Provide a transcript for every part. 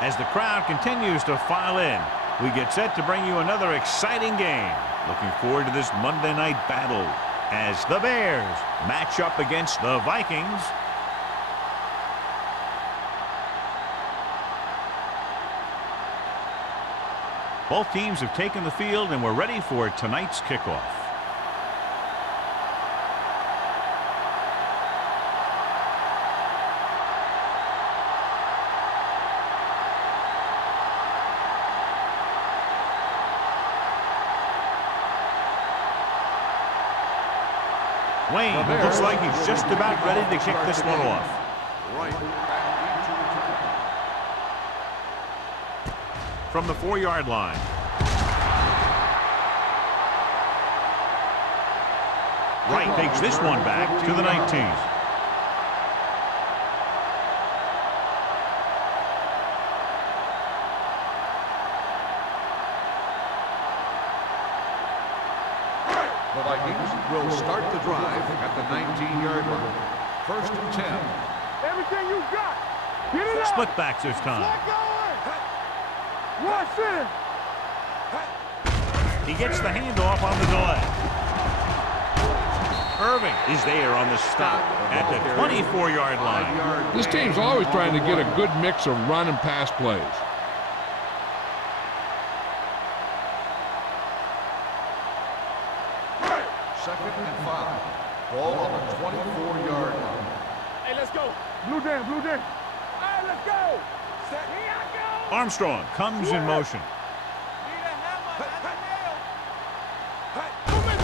As the crowd continues to file in, we get set to bring you another exciting game. Looking forward to this Monday night battle as the Bears match up against the Vikings. Both teams have taken the field and we're ready for tonight's kickoff. Wayne looks like he's just about ready to kick this one off. From the 4-yard line. Wright takes this one back to the 19. The Vikings will start the drive at the 19-yard line. First and 10. Everything you got. Get it out. Split backs this time. Rush in. He gets the handoff on the delay. Irving is there on the stop at the 24-yard line. This team's always trying to get a good mix of run and pass plays. Second and 5. Ball on the 24-yard line. Hey, let's go. Blue down, blue down. Hey, let's go. Here I go. Armstrong comes in motion.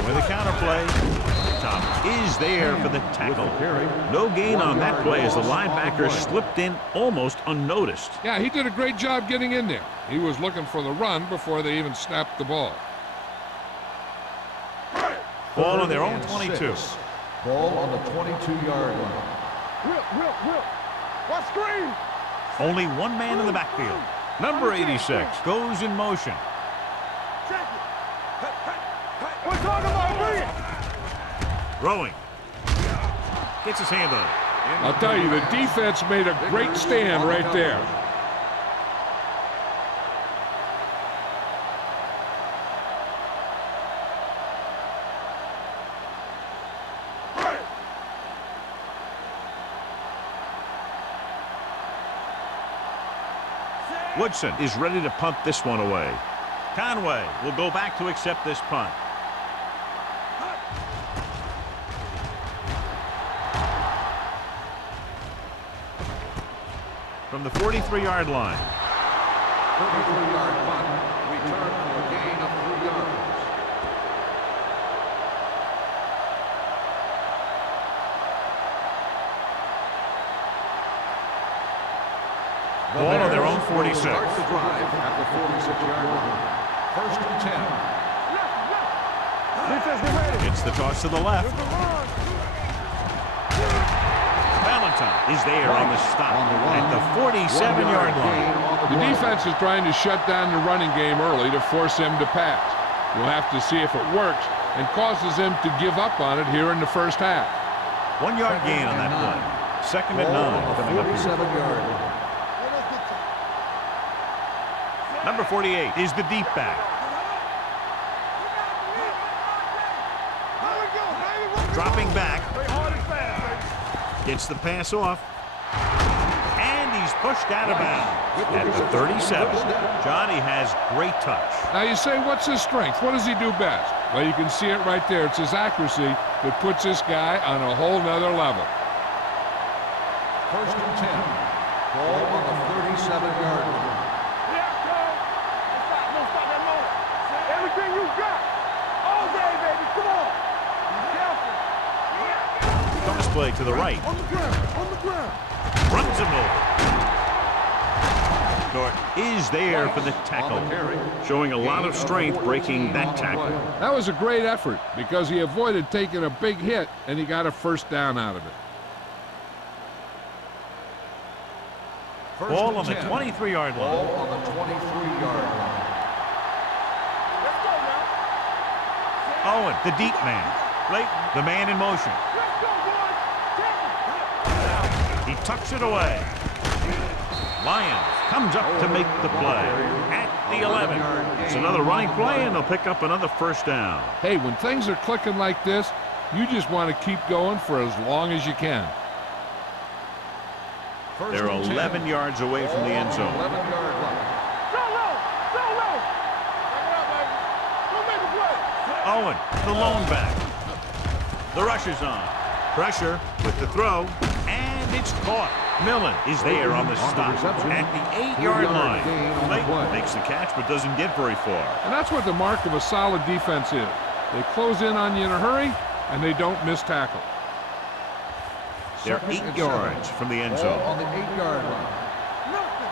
With a counter play, Thomas is there for the tackle. No gain on that play as the linebacker slipped in almost unnoticed. Yeah, he did a great job getting in there. He was looking for the run before they even snapped the ball. Ball on their own 22. Ball on the 22-yard line. Whip. What screen? Only one man in the backfield. Number 86 goes in motion. Check it. We're talking about bring it. Throwing. Gets his hand on it. I'll tell you, the defense made a great stand right there. Woodson is ready to punt this one away. Conway will go back to accept this punt. From the 43-yard line. 33-yard punt. Return for a gain of 3 yards. Ball on their own 46. Start the drive at the 46-yard line. First and 10. Defense, get ready. It's the toss to the left. Valentine is there on the stop at the 47-yard line. The defense is trying to shut down the running game early to force him to pass. We'll have to see if it works and causes him to give up on it here in the first half. 1 yard gain on that play. Second and 9 coming up here. 47-yard line. Number 48 is the deep back. Dropping back. Gets the pass off. And he's pushed out of bounds at the 37. Johnny has great touch. Now you say, what's his strength? What does he do best? Well, you can see it right there. It's his accuracy that puts this guy on a whole nother level. First and 10. Ball on the 37-yard line. Everything you got. All day, baby. Come on. Toss play to the right. On the ground. Runs him over. Norton is there for the tackle. Showing a lot of strength breaking that tackle. That was a great effort because he avoided taking a big hit and he got a first down out of it. Ball on the 23-yard line. Ball on the 23-yard line. Owen, the deep man. Layton, the man in motion. He tucks it away. Lyons comes up to make the play at the 11. It's another running play, and they'll pick up another first down. Hey, when things are clicking like this, you just want to keep going for as long as you can. They're 11 yards away from the end zone. 11-yard line. Owen, the lone back. The rush is on. Pressure with the throw, and it's caught. Millen is there on the stop at the 8-yard line. Clayton makes the catch but doesn't get very far. And that's what the mark of a solid defense is. They close in on you in a hurry, and they don't miss tackle. They're 8 yards from the end zone. On the 8-yard line. Nothing.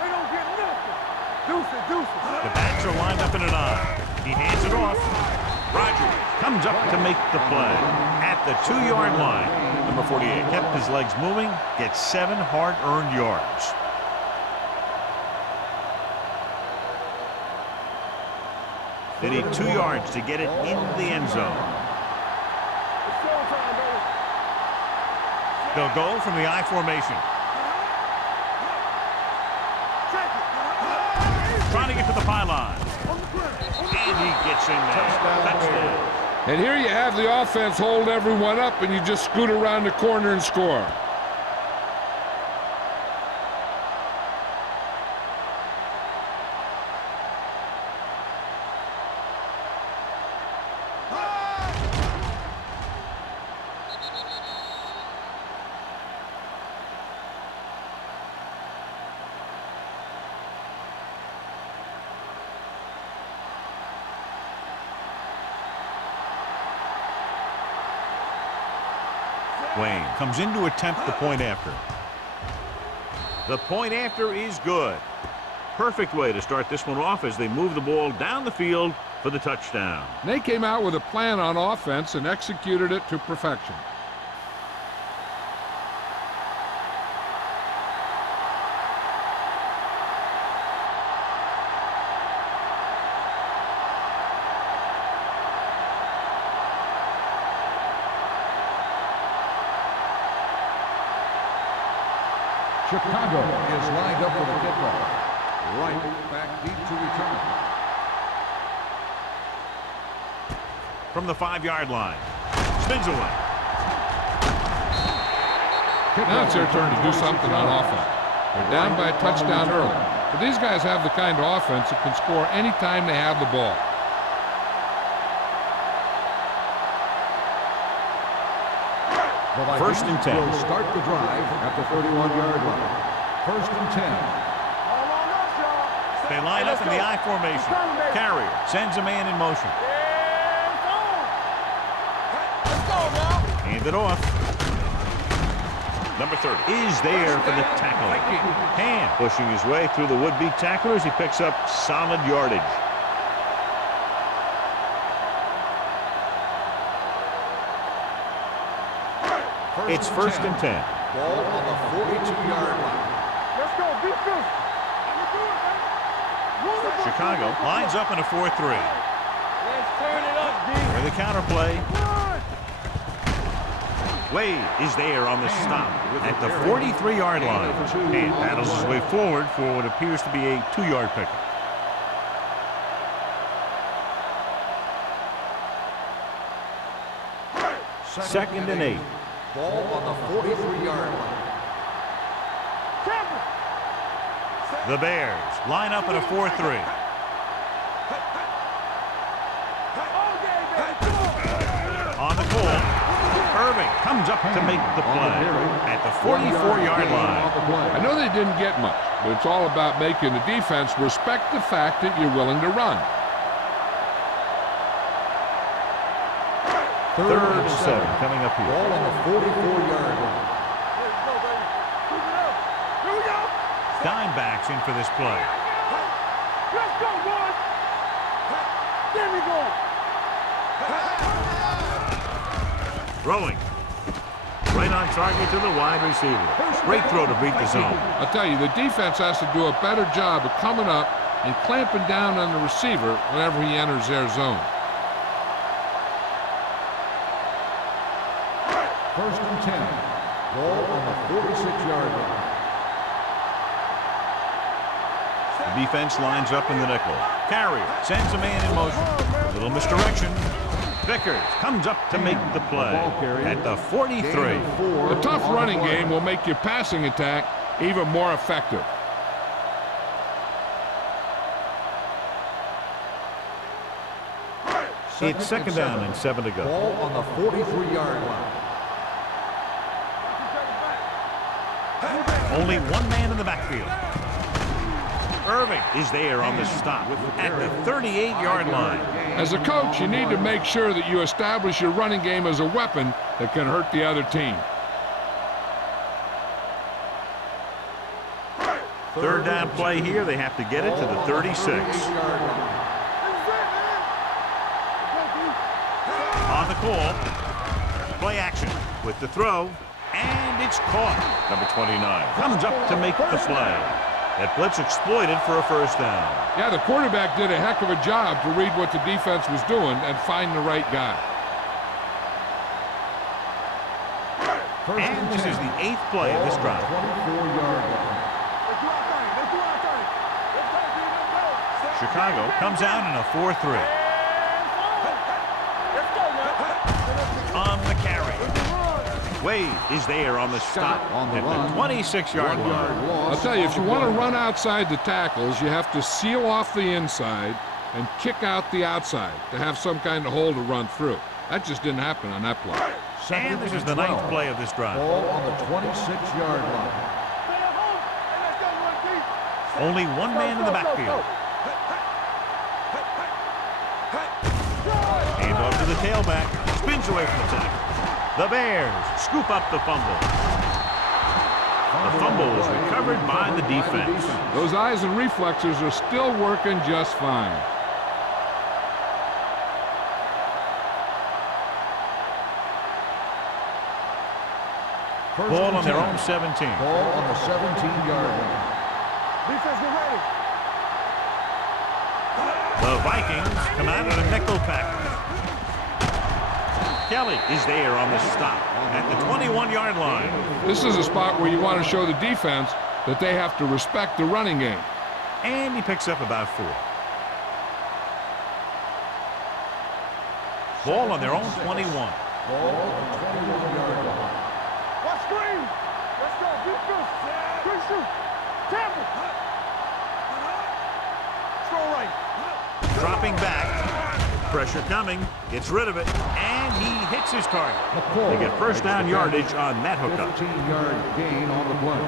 They don't get nothing. Deuces. The backs are lined up in an eye. He hands it off. Rogers comes up to make the play at the 2-yard line. Number 48 kept his legs moving, gets 7 hard-earned yards. They need 2 yards to get it into the end zone. They'll go from the I formation. Trying to get to the pylon. And he gets in there. Touchdown. And here you have the offense hold everyone up, and you just scoot around the corner and score. Wayne comes in to attempt the point after. The point after is good. Perfect way to start this one off as they move the ball down the field for the touchdown. They came out with a plan on offense and executed it to perfection. Chicago is lined up for the kickoff. Right back deep to return. From the 5-yard line. Spins away. Now it's their turn to do something on offense. They're down by a touchdown early. But these guys have the kind of offense that can score anytime they have the ball. First and 10. Will start the drive at the 31-yard line. First and 10. They line up in the I formation. Carrier sends a man in motion. Hand it off. Number 30 is there for the tackle. Hand pushing his way through the would-be tacklers. He picks up solid yardage. It's first and 10. Ball on the 42-yard line. Let's go, defense. Chicago lines up in a 4-3. Let's turn it up, D. For the counterplay. Wade is there on the stop at the 43-yard line. And battles his way forward for what appears to be a 2-yard pickup. Second and 8. Ball on the 43-yard line. The Bears line up in a 4-3. On the call, Irving comes up to make the play at the 44-yard line. I know they didn't get much, but it's all about making the defense respect the fact that you're willing to run. Third and 7 coming up here. Ball on the 44-yard line. Dimebacks in for this play. Let's go, boys. There we go. Throwing. Right on target to the wide receiver. Great throw to beat the zone. I'll tell you, the defense has to do a better job of coming up and clamping down on the receiver whenever he enters their zone. First and 10. Ball on the 46-yard line. The defense lines up in the nickel. Carrier sends a man in motion. A little misdirection. Vickers comes up to make the play at the 43. A tough running game will make your passing attack even more effective. It's second down and 7 to go. Ball on the 43-yard line. Only one man in the backfield. Irving is there on the stop at the 38-yard line. As a coach, you need to make sure that you establish your running game as a weapon that can hurt the other team. Third down play here. They have to get it to the 36. On the call, play action with the throw, and it's caught. Number 29 comes up to make the play. That blitz exploited for a first down. Yeah, the quarterback did a heck of a job to read what the defense was doing and find the right guy. And this is the 8th play of this drive. 24-yard line. Chicago comes out in a 4-3. On the carry. Wade is there on the stop at the 26-yard line. I'll tell you, if you want to run outside the tackles, you have to seal off the inside and kick out the outside to have some kind of hole to run through. That just didn't happen on that play. And this is the 9th play of this drive. Ball on the 26-yard line. Only one man in the backfield. Hand off to the tailback. Spins away from the tackle. The Bears scoop up the fumble. The fumble is recovered by the defense. Those eyes and reflexes are still working just fine. Ball on their own 17. Ball on the 17-yard line. Defense, get ready. The Vikings come out in a nickel package. Kelly is there on the stop at the 21-yard line. This is a spot where you want to show the defense that they have to respect the running game. And he picks up about 4. Ball on their own 21. Ball on the 21-yard line. Watch screen. Let's go. Deep goose. Good shoot. Tampa. Throw right. Dropping back. Pressure coming. Gets rid of it. And he hits his target. They get first down yardage on that hookup. 15-yard gain on the play.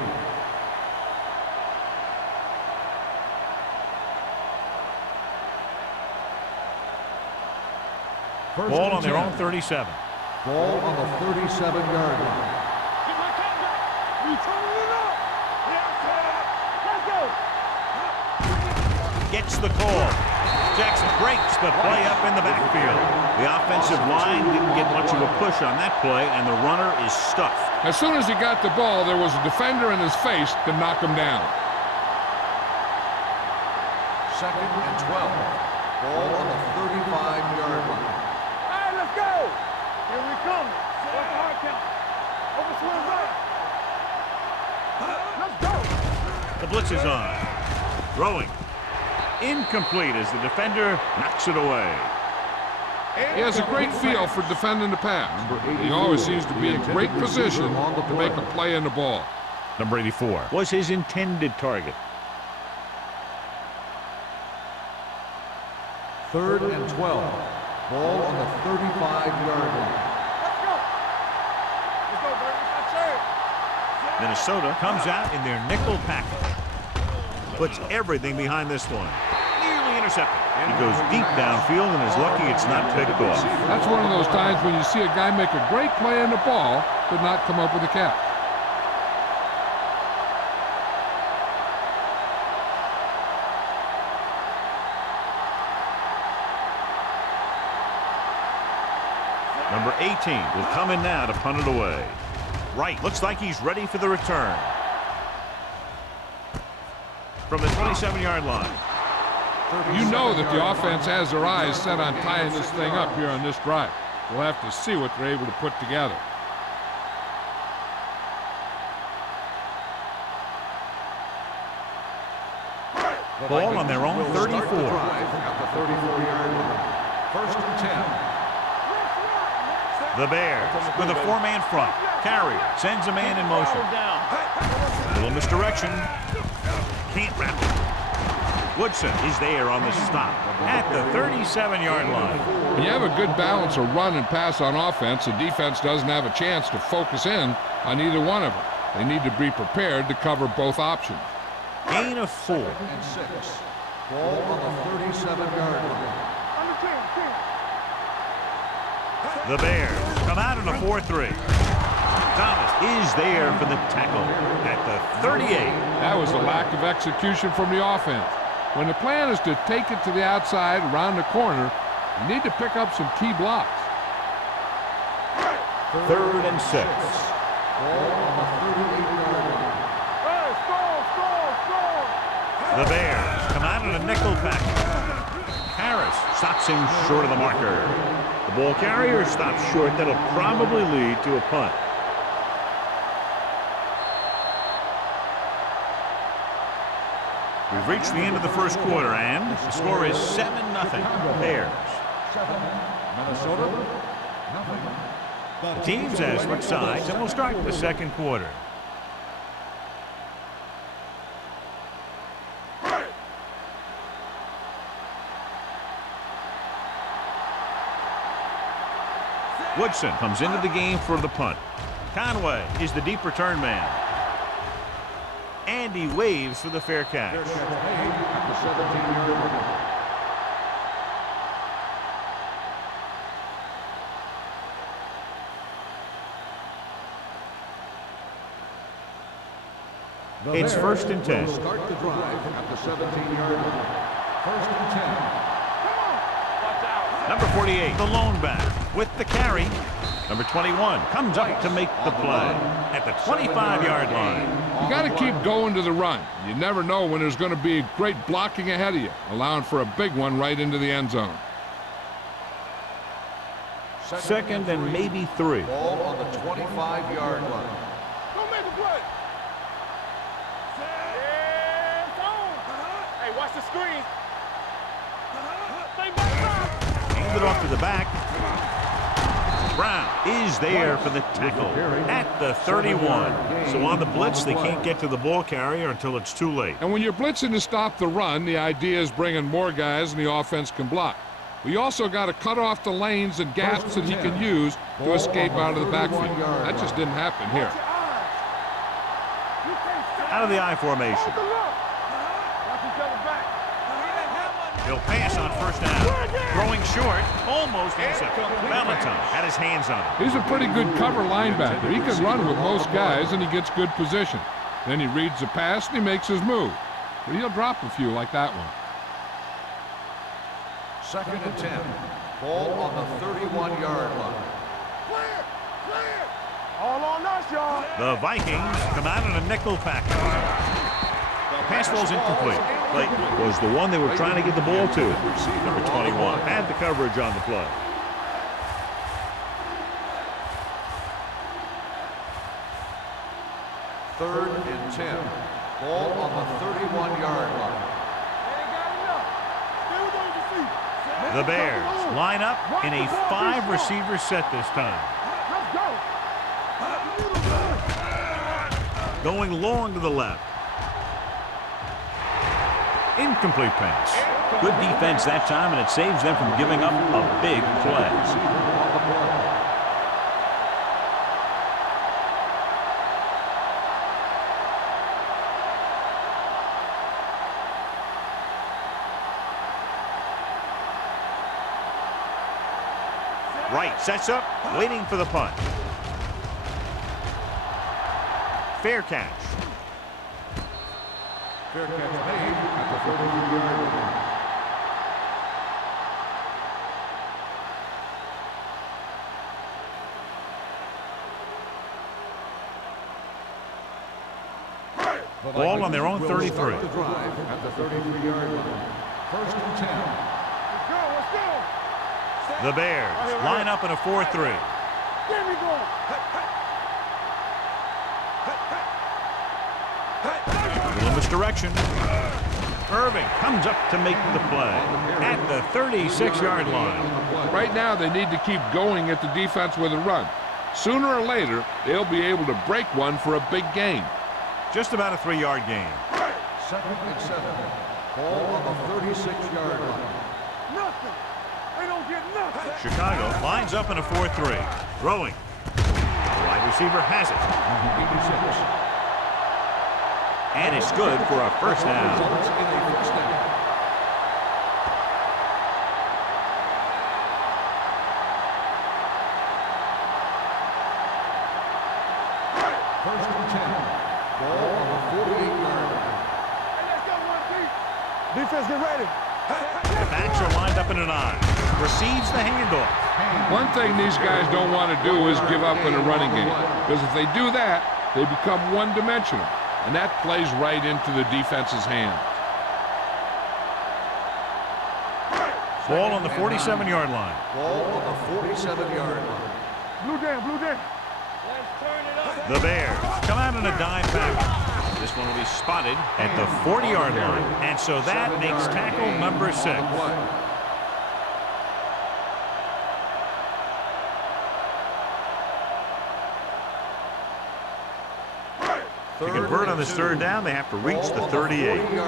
Ball on their own 37. Ball on the 37-yard line. Get my cat back. We turning it up. Let's go. Gets the call. Jackson breaks the play up in the backfield. The offensive line didn't get much of a push on that play, and the runner is stuffed. As soon as he got the ball, there was a defender in his face to knock him down. Second and 12. Ball on the 35-yard line. All right, let's go. Here we come. What's the hard count? Over swing right. Let's go. The blitz is on. Throwing. Incomplete as the defender knocks it away. He has a great feel for defending the pass. He always seems to be in great position to make a play in the ball. Number 84 was his intended target. Third and 12. Ball on the 35-yard line. Let's go. Let's go, baby. That's it. Minnesota comes out in their nickel package. Puts everything behind this one. Nearly intercepted. He goes deep downfield and is lucky it's not picked off. That's one of those times when you see a guy make a great play in the ball, but not come up with a catch. Number 18 will come in now to punt it away. Wright looks like he's ready for the return. From the 27-yard line. You know that the offense has their eyes set on tying this thing up here on this drive. We'll have to see what they're able to put together. The Ball on Vikings their own will 34. start the drive at the 34-yard line. First and 10. The Bears with a four-man front. Carrier sends a man in motion. Little misdirection. Can't wrap it. Woodson is there on the stop at the 37-yard line. When you have a good balance of run and pass on offense, the defense doesn't have a chance to focus in on either one of them. They need to be prepared to cover both options. Gain of 4. And 6. Ball on the 37-yard line. The Bears come out in a 4-3. Thomas is there for the tackle at the 38. That was a lack of execution from the offense. When the plan is to take it to the outside, around the corner, you need to pick up some key blocks. 3rd and 6. Ball on the 38-yard line. The Bears come out in a nickel package. Harris stops him short of the marker. The ball carrier stops short. That'll probably lead to a punt. We've reached the end of the first quarter, and the score is 7-0. Bears. Minnesota, nothing. The teams have switched sides, and we'll start the second quarter. Woodson comes into the game for the punt. Conway is the deep return man. And he waves for the fair catch. At the 17-yard line. It's 1st and 10. Start the drive at the 17-yard line. 1st and 10. Number 48, the lone back with the carry. Number 21 comes up to make the play at the 25-yard line. You got to keep going to the run. You never know when there's going to be great blocking ahead of you, allowing for a big one right into the end zone. 2nd and maybe 3. Ball on the 25-yard line. Don't make a play. Hey, watch the screen. Hand it off to the back. Brown is there for the tackle at the 31. So on the blitz, they can't get to the ball carrier until it's too late. And when you're blitzing to stop the run, the idea is bringing more guys and the offense can block. We also got to cut off the lanes and gaps that he can use to escape out of the backfield. That just didn't happen here. Out of the I formation. He'll pass on 1st down. Throwing short, almost intercepted. Valentine had his hands on it. He's a pretty good cover linebacker. He can run with most guys, and he gets good position. Then he reads the pass, and he makes his move. But he'll drop a few like that one. 2nd and 10. Ball on the 31-yard line. All on us, y'all. The Vikings come out in a nickel package. The pass ball's incomplete. Clayton was the one they were trying to get the ball to. Number 21 had the coverage on the play. Third and 10. Ball on the 31-yard line. The Bears line up in a 5-receiver set this time. Going long to the left. Incomplete pass. Good defense that time, and it saves them from giving up a big play. Right, sets up, waiting for the punt. Fair catch. Fair catch made at the 32-yard line. Ball on their own Will 33. start the drive at the 33-yard line. 1st and 10. Let's go. The Bears line up in a 4-3. There we go. A little misdirection. Irving comes up to make the play at the 36-yard line. Right now, they need to keep going at the defense with a run. Sooner or later, they'll be able to break one for a big gain. Just about a 3-yard gain. 2nd and 7. Ball on the 36-yard line. Nothing. They don't get nothing. Chicago lines up in a 4-3. Throwing. The wide receiver has it. 86. And it's good for a first down. Results in a first down. First and 10. Ball on the 48-yard line. Hey, let's go, 1-2. Defense, get ready. The backs are lined up in an I. Receives the handoff. One thing these guys don't want to do is give up in a running game, because if they do that, they become one-dimensional, and that plays right into the defense's hand. Ball on the 47-yard line. Ball on the 47-yard line. Blue down, blue down. The Bears come out in a dime package. This one will be spotted at the 40-yard line, and so that makes tackle number 6. To convert on this third down, they have to reach the 38. You know,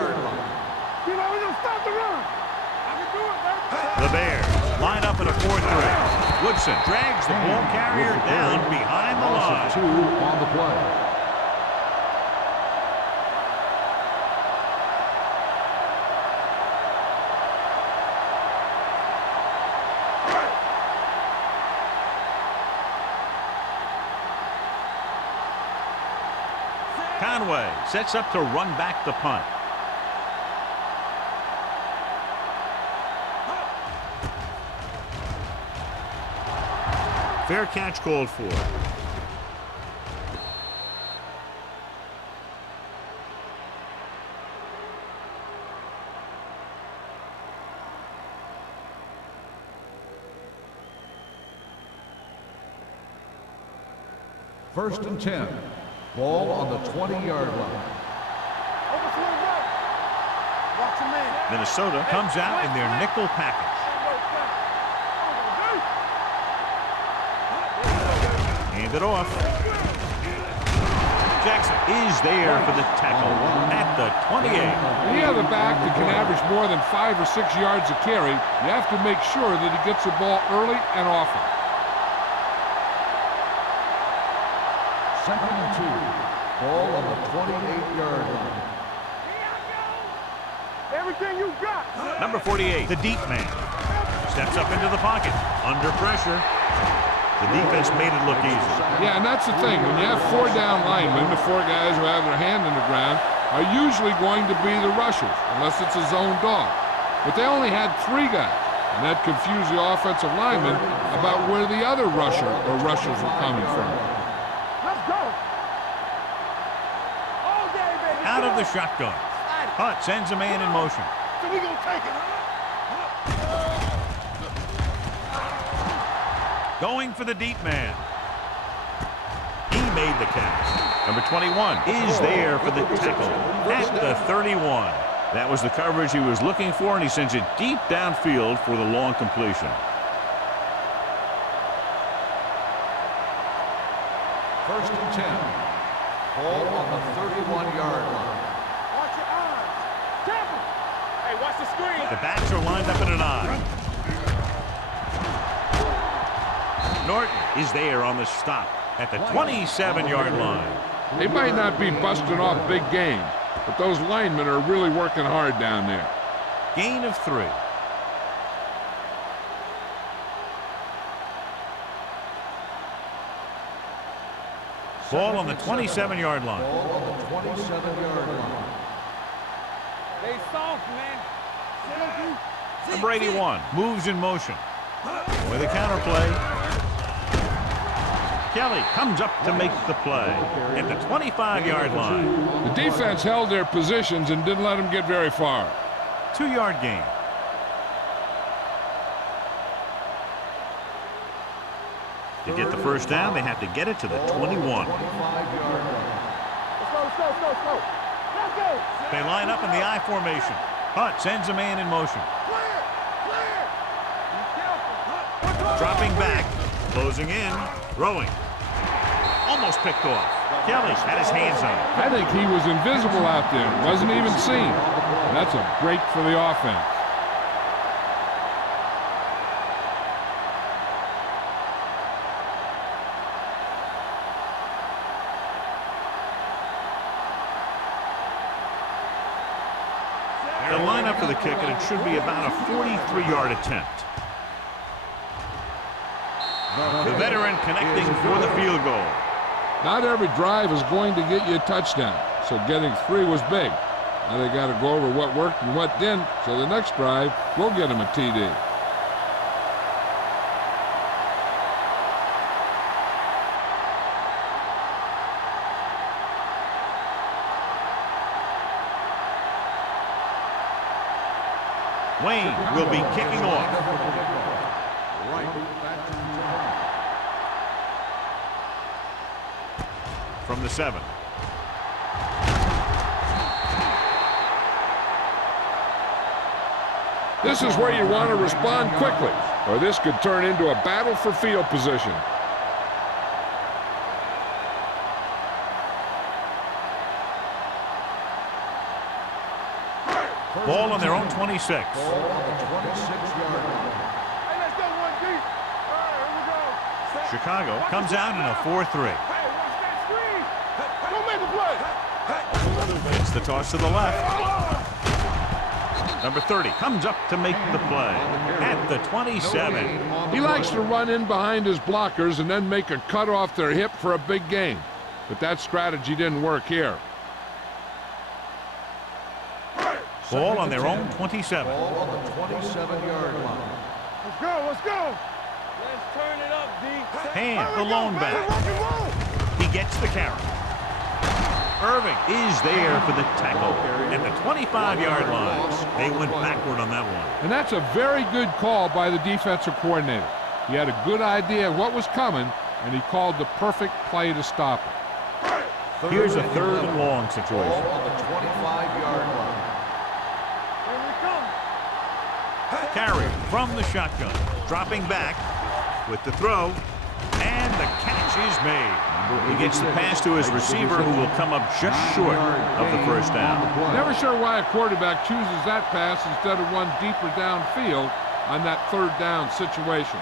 we're gonna stop the run. I can do it, man. The Bears line up in a 4-3. Woodson drags the ball carrier down behind the line. 2 on the play. Conway sets up to run back the punt. Fair catch called for. First and 10. Ball on the 20-yard line. Over to the right. Watch your man. Minnesota comes out in their nickel package. Hand it off. Jackson is there for the tackle at the 28. When you have a back that can average more than 5 or 6 yards a carry, you have to make sure that he gets the ball early and often. 2nd and 2. Ball on the 28-yard line. Everything you got. Number 48, the deep man. Steps up into the pocket. Under pressure. The defense made it look easy. Yeah, and that's the thing. When you have 4 down linemen, the 4 guys who have their hand in the ground are usually going to be the rushers, unless it's a zone dog. But they only had 3 guys, and that confused the offensive linemen about where the other rusher or rushers were coming from. Let's go. All day, baby. Out of the shotgun. Hunt sends a man in motion. So we gonna take it. Going for the deep man. He made the catch. Number 21 is there for the tackle at the 31. That was the coverage he was looking for, and he sends it deep downfield for the long completion. First and 10. Ball on the 31-yard line. Watch your eyes. Careful. Hey, watch the screen. The backs are lined up in an I. Norton is there on the stop at the 27-yard line. They might not be busting off big games, but those linemen are really working hard down there. Gain of 3. Ball on the 27-yard line. Ball on the 27-yard line. They soft, man. Number 81 moves in motion. With a counter play. Kelly comes up to make the play at the 25-yard line. The defense held their positions and didn't let them get very far. 2-yard gain. To get the first down, they have to get it to the 21. Let's go. They line up in the I formation. Hunt sends a man in motion. Dropping back, closing in, throwing. Almost picked off. Kelly had his hands on it. I think he was invisible out there. Wasn't even seen. That's a break for the offense. The lineup for the kick, and it should be about a 43-yard attempt. The veteran connecting for the field goal. Not every drive is going to get you a touchdown, so getting 3 was big. Now they got to go over what worked and what didn't, so the next drive will get them a TD. Wayne will be kicking off. From the 7. This is where you want to respond quickly, or this could turn into a battle for field position. Ball on their own 26. Ball on the 26-yard line. Hey, let's go one deep. All right, here we go. Chicago comes out in a 4-3. Hey, watch that screen. Go make a play. It's the toss to the left. Number 30 comes up to make the play at the 27. He likes to run in behind his blockers and then make a cut off their hip for a big gain. But that strategy didn't work here. Ball on their own 27. Ball on the 27-yard line. Let's go, let's go. Let's turn it up, D. Hand the lone back. He gets the carry. Irving is there for the tackle at the 25-yard line. They went backward on that one. And that's a very good call by the defensive coordinator. He had a good idea of what was coming, and he called the perfect play to stop it. Here's a 3rd and long situation. Ball on the 25-yard line. Here we come. Carry from the shotgun. Dropping back with the throw. And the catch is made. He gets the pass to his receiver, who will come up just short of the first down. Never sure why a quarterback chooses that pass instead of one deeper downfield on that 3rd down situation.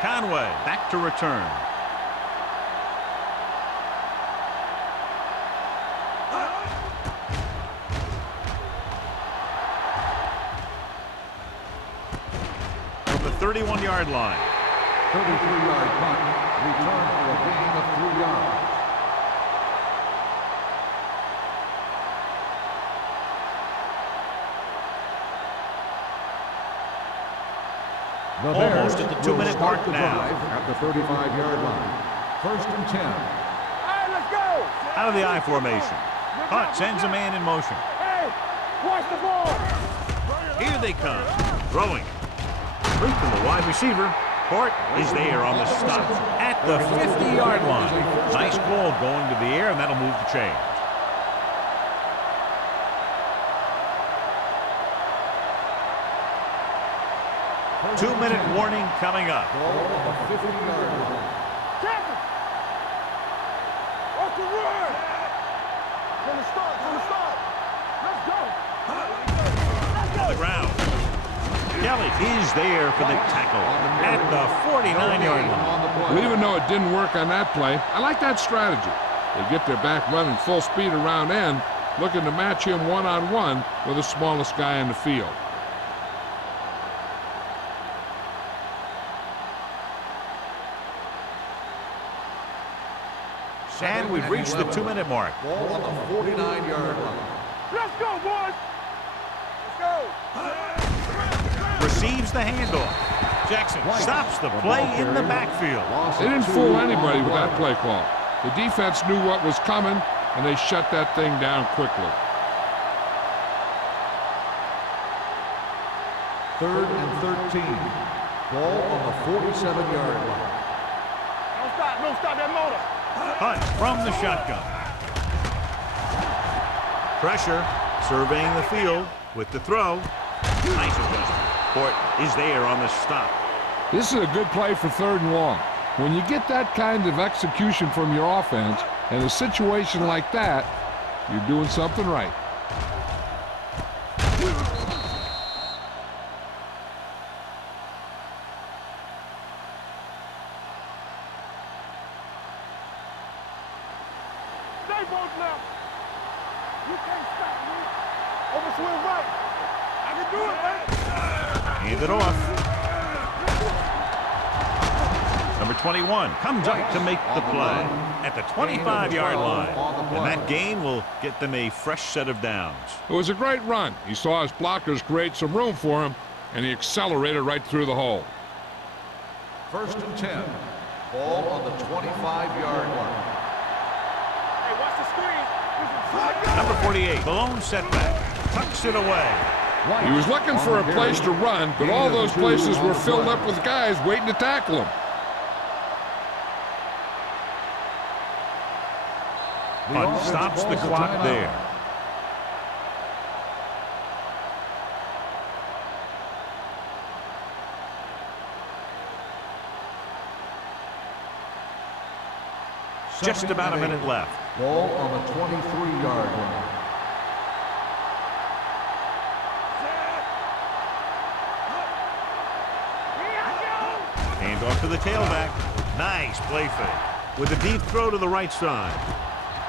Conway back to return. From the 31-yard line. 33-yard punt. Return for a gain of 3 yards. Almost at the 2-minute mark now. At the 35-yard line. 1st and 10. All right, let's go. Out of the I formation. Hunt sends a man in motion. Hey, watch the ball. Here they come. Throwing. Straight to the wide receiver. Hort is there on the stop at the 50-yard line. Nice ball going to the air, and that'll move the chain. Two-minute warning coming up. Ball on the 50-yard line. Captain. Off the run. From the start, Let's go. On the ground. Kelly is there for the tackle at the 49-yard line. Well, even though it didn't work on that play, I like that strategy. They get their back running full speed around end, looking to match him one-on-one with the smallest guy in the field. And we've reached the 2-minute mark. Ball on the 49-yard line. Let's go, boys. Let's go. Receives the handoff. Jackson stops the play in the backfield. They didn't fool anybody with that play call. The defense knew what was coming, and they shut that thing down quickly. 3rd and 13. Ball on the 47-yard line. stop. No, stop that motor. Hunt from the shotgun. Pressure, surveying the field with the throw. Nice adjustment. Port is there on the stop. This is a good play for 3rd and long. When you get that kind of execution from your offense in a situation like that, you're doing something right. Stay both left. You can't stop me. Overswing right. I can do it, man. Hand it off. Number 21 comes up to make the play at the 25-yard line. And that gain will get them a fresh set of downs. It was a great run. He saw his blockers create some room for him, and he accelerated right through the hole. 1st and 10. Ball on the 25-yard line. Hey, watch the screen. Number 48, the lone setback, tucks it away. He was looking for a place to run, but all those places were filled up with guys waiting to tackle him. Hunt stops the clock there. Just about a minute left. Ball on the 23-yard line. Hand off to the tailback. Nice play fake. With a deep throw to the right side.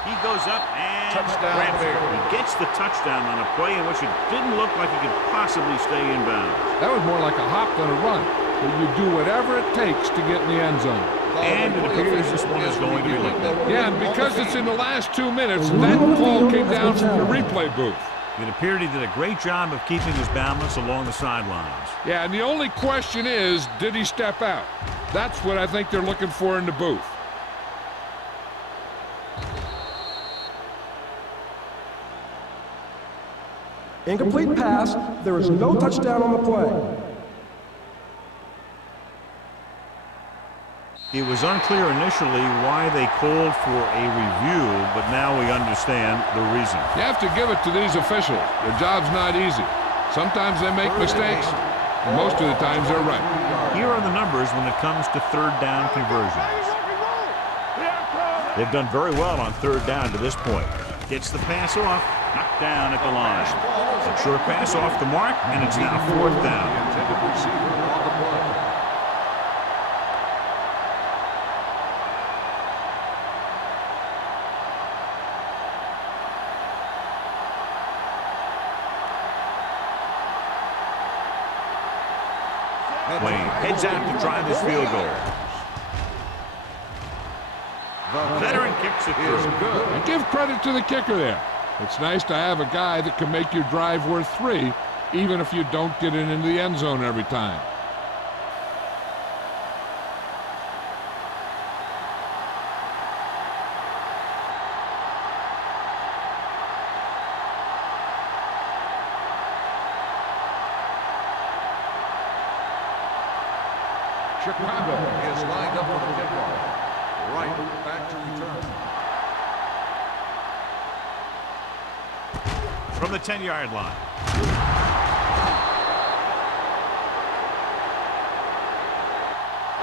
He goes up and Touchdown, grabs it. Bears. He gets the touchdown on a play in which it didn't look like he could possibly stay in bounds. That was more like a hop than a run, but you do whatever it takes to get in the end zone. And it appears this one is going to be looked at. Yeah, and because it's in the last 2 minutes, that call came down from the replay booth. It appeared he did a great job of keeping his balance along the sidelines. Yeah, and the only question is, did he step out? That's what I think they're looking for in the booth. Incomplete pass. There is no touchdown on the play. It was unclear initially why they called for a review, but now we understand the reason. You have to give it to these officials. Their job's not easy. Sometimes they make mistakes, and most of the times they're right. Here are the numbers when it comes to 3rd down conversions. They've done very well on 3rd down to this point. Gets the pass off, knocked down at the line. A short pass off the mark, and it's now 4th down. Intended receiver on the play. Wayne heads out to try this field goal. The Veteran kicks it through. good. And give credit to the kicker there. It's nice to have a guy that can make your drive worth 3, even if you don't get it into the end zone every time. Chicago is lined up for the kickoff. Right back to return. From the 10-yard line.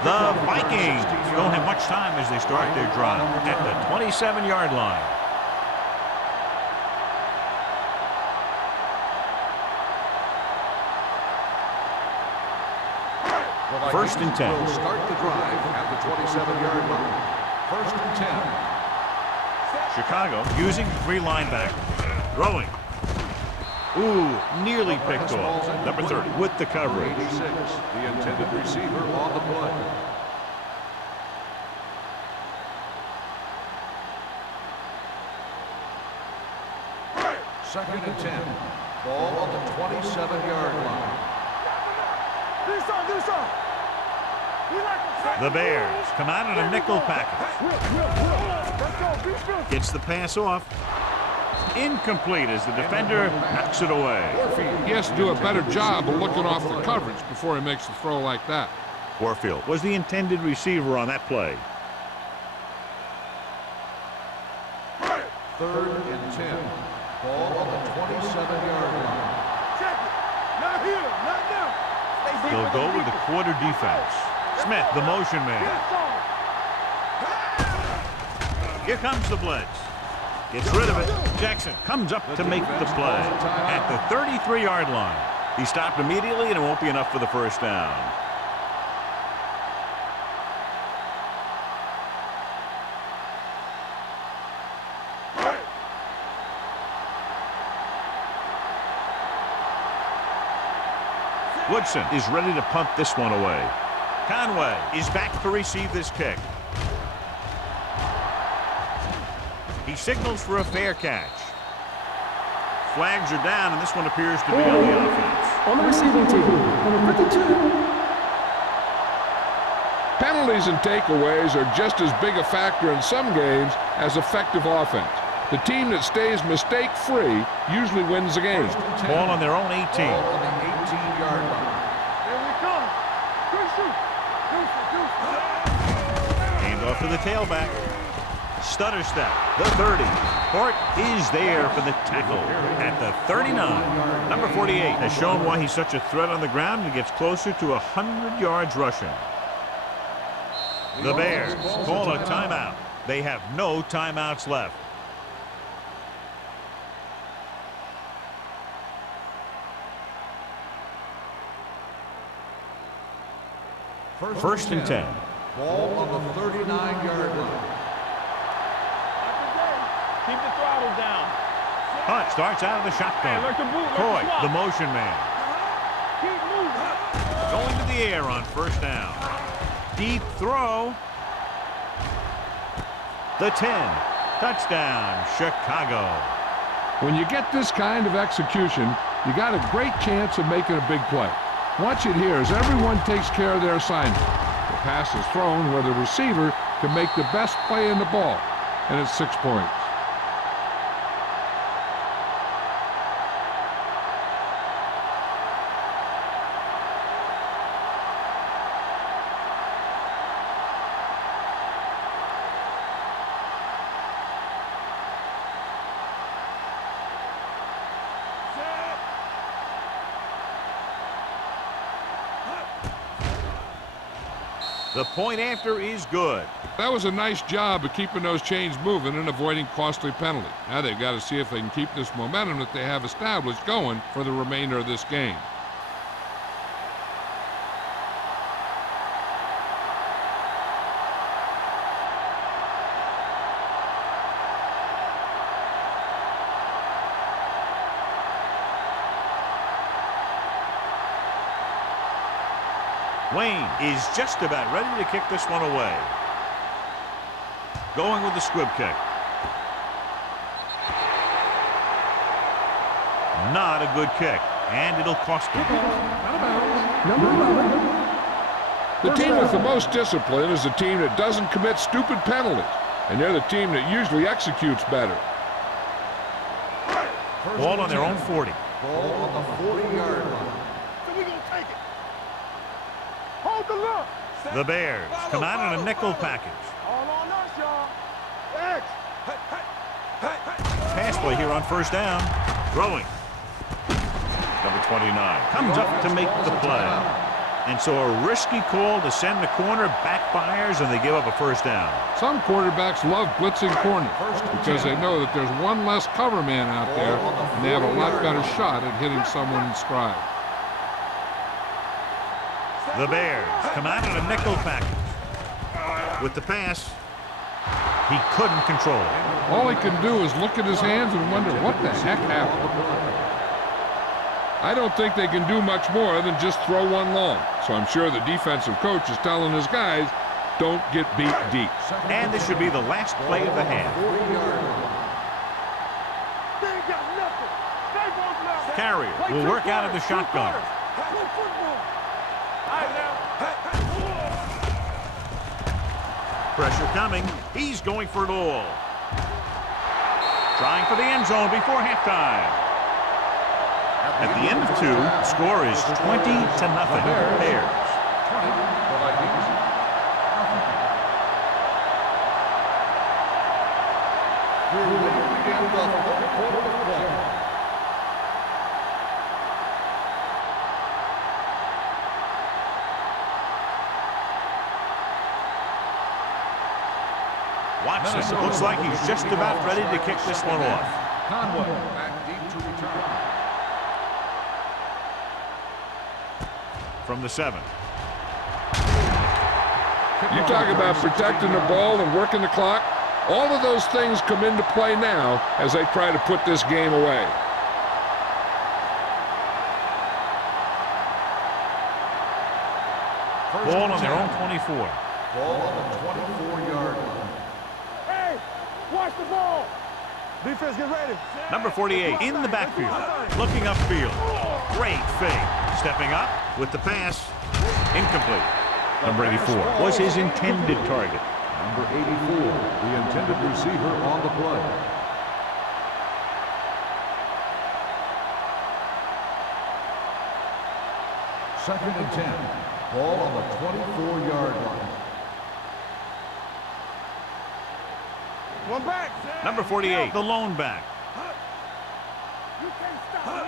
The Vikings don't have much time as they start their drive at the 27-yard line. First and 10. Will start the drive at the 27-yard line. 1st and 10. Chicago using 3 linebackers. Throwing. Ooh, nearly picked off. Number 30 with the coverage. 86, the intended receiver on the play. Second and 10. Ball on the 27-yard line. Do something. The Bears come out in a nickel package. Let's go. Be filthy. Gets the pass off. Incomplete as the defender knocks it away. He has to do a better job of looking off the coverage before he makes a throw like that. Warfield was the intended receiver on that play. 3rd and 10. Ball on the 27-yard line. Check it. Not here. Not now. They'll go with the quarter defense. Smith, the motion man. Here comes the blitz. Gets rid of it. Jackson comes up to make the play at the 33-yard line. He stopped immediately, and it won't be enough for the first down. Woodson is ready to punt this one away. Conway is back to receive this kick. He signals for a fair catch. Flags are down, and this one appears to be on the offense. On the receiving team, number 52. Penalties and takeaways are just as big a factor in some games as effective offense. The team that stays mistake-free usually wins the game. Ball on their own 18. Ball on the 18-yard line. Here we come. Good shoot. Hand off to the tailback. Stutter step, the 30. Hort is there for the tackle at the 39. Number 48 has shown why he's such a threat on the ground and gets closer to 100 yards rushing. The Bears call a timeout. They have no timeouts left. First and 10. Ball on the 39-yard line. Keep the throttle down. Hunt starts out of the shotgun. Coy, the motion man. Keep moving. Going to the air on first down. Deep throw. The 10. Touchdown, Chicago. When you get this kind of execution, you got a great chance of making a big play. Watch it here as everyone takes care of their assignment. The pass is thrown where the receiver can make the best play in the ball, and it's 6 points. The point after is good. That was a nice job of keeping those chains moving and avoiding costly penalty. Now they've got to see if they can keep this momentum that they have established going for the remainder of this game. Wayne is just about ready to kick this one away. Going with the squib kick. Not a good kick, and it'll cost him. Number 11. The team with the most discipline is the team that doesn't commit stupid penalties, and they're the team that usually executes better. Ball on their own 40. Ball on the 40-yard line. So we gonna take it. Hold the look. The Bears come out in a nickel package. All on us, y'all. X. Pass play here on first down. Throwing. Number 29 comes up to make the play. And so a risky call to send the corner backfires, and they give up a first down. Some quarterbacks love blitzing corners because they know that there's one less cover man out there, and they have a lot better shot at hitting someone in stride. The Bears come out in a nickel package. With the pass, he couldn't control it. All he can do is look at his hands and wonder what the heck happened. I don't think they can do much more than just throw one long. So I'm sure the defensive coach is telling his guys, don't get beat deep. And this should be the last play of the half. They ain't got nothing. They won't now. Carrier will work out of the shotgun. Play football. All right, now. Pressure coming. He's going for it all. Trying for the end zone before halftime. At the end of two, the score is 20-0. Bears. We're late in the Watch this. Looks like he's just about ready to kick this one off. Conway back deep to return. From the 7. You talk about protecting the ball and working the clock. All of those things come into play now as they try to put this game away. Ball on their own 24. Ball on the 24-yard line. Hey, watch the ball. Defense, get ready. Number 48 in the backfield. Looking upfield. Great fake. Stepping up with the pass. Incomplete. Number 84 was his intended target. Number 84, the intended receiver on the play. Second and 10. Ball on the 24-yard line. One back. Number 48, the lone back. You can't stop.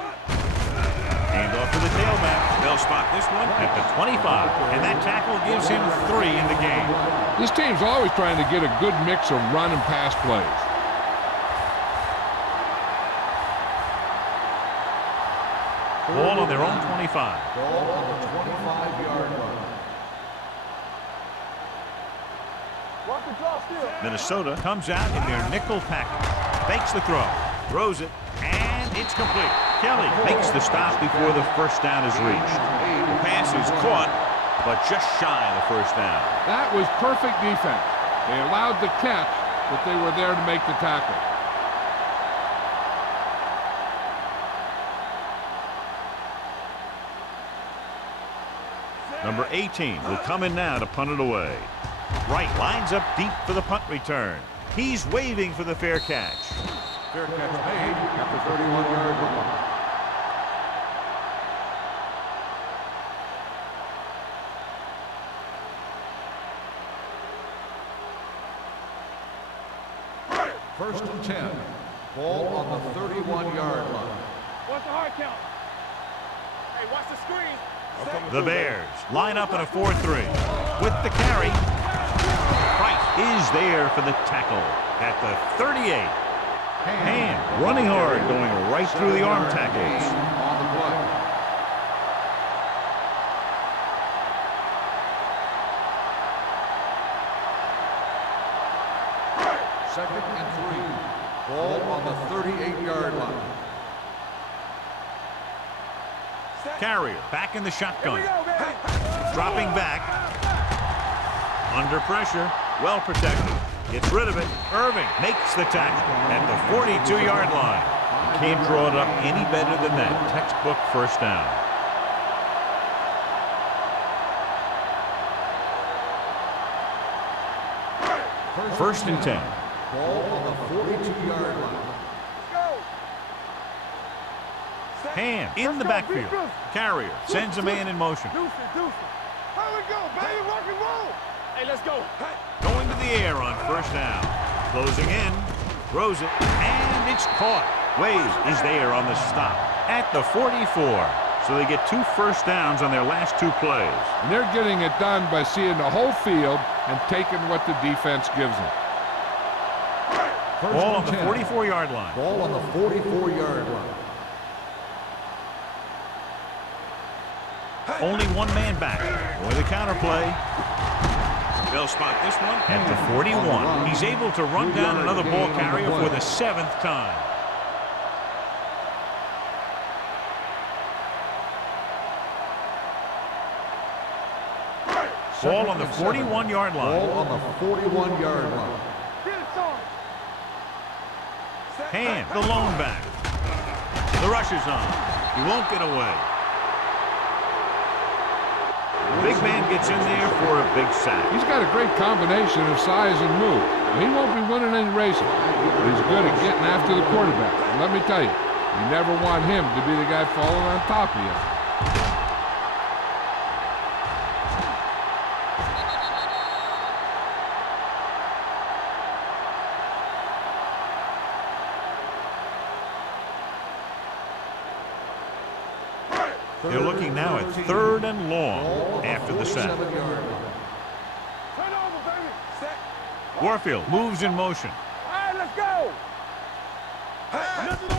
Hand off to the tailback. They'll spot this one at the 25. And that tackle gives him 3 in the game. This team's always trying to get a good mix of run and pass plays. Ball on their own 25. Ball on the 25-yard line. Watch the draw still. Minnesota comes out in their nickel package. Fakes the throw. Throws it. And it's complete. Kelly makes the stop before the first down is reached. The pass is caught, but just shy of the first down. That was perfect defense. They allowed the catch, but they were there to make the tackle. Number 18 will come in now to punt it away. Wright lines up deep for the punt return. He's waving for the fair catch. Fair catch made at the 31-yard line. First and 10. Ball on the 31-yard line. Watch the hard count. Hey, watch the screen. The Bears line up in a 4-3. With the carry, Price is there for the tackle at the 38. Hand running hard, going right through the arm tackles. On the play. Second and 3. Ball on the 38-yard line. Carrier back in the shotgun. Here we go, baby. Dropping back. Under pressure. Well protected. Gets rid of it. Irving makes the tackle at the 42-yard line. Can't draw it up any better than that. Textbook first down. First and 10. Ball on the 42-yard line. Hand in the backfield. Carrier sends a man in motion. Deuce it, deuce it. Here we go, baby. Rock and roll. Hey, let's go. Hey. Going to the air on first down. Closing in. Throws it. And it's caught. Waves is there on the stop at the 44. So they get 2 first downs on their last 2 plays. And they're getting it done by seeing the whole field and taking what the defense gives them. Ball on the 44-yard line. Ball on the 44-yard line. Only one man back for the counter play. They'll spot this one at the 41. He's able to run down another ball carrier for the 7th time. Ball on the 41-yard line. Ball on the 41-yard line. Hand, the lone back. The rush is on. He won't get away. The big man gets in there for a big sack. He's got a great combination of size and move. He won't be winning any races, but he's good at getting after the quarterback. And let me tell you, you never want him to be the guy falling on top of you. They're looking now at 3rd and long after the sack. Turn over, baby. Set. Warfield moves in motion. All right, let's go.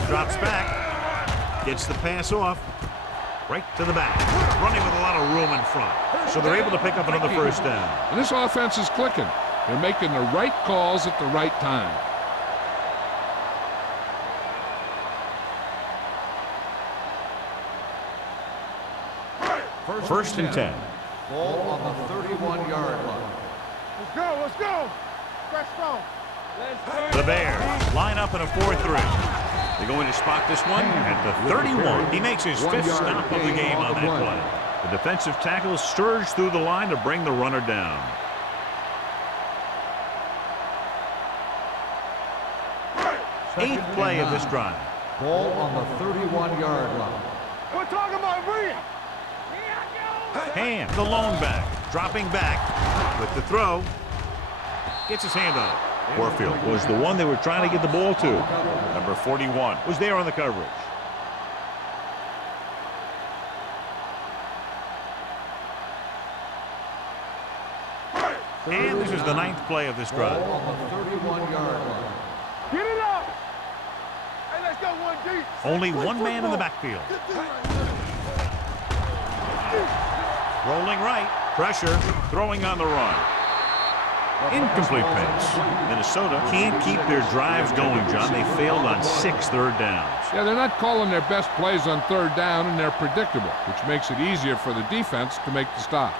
Drops back. Gets the pass off. Right to the back. Running with a lot of room in front. So they're able to pick up another first down. And this offense is clicking. They're making the right calls at the right time. First and 10. Ball on the 31-yard line. Let's go, let's go. Fresh stone. The Bears line up in a 4-3. They're going to spot this one at the 31. He makes his fifth stop of the game on that play. The defensive tackle surged through the line to bring the runner down. Eighth play of this drive. Ball on the 31-yard line. We're talking about brilliant. Hand, the lone back, dropping back with the throw. Gets his hand on it. Warfield was the one they were trying to get the ball to. Number 41 was there on the coverage. And this is the ninth play of this drive. Ball on the 31-yard line. Get it up. Hey, let's go one deep. Only one man in the backfield. Rolling right, pressure, throwing on the run. Incomplete pass. Minnesota can't keep their drives going, John. They failed on 6 third downs. Yeah, they're not calling their best plays on third down, and they're predictable, which makes it easier for the defense to make the stop.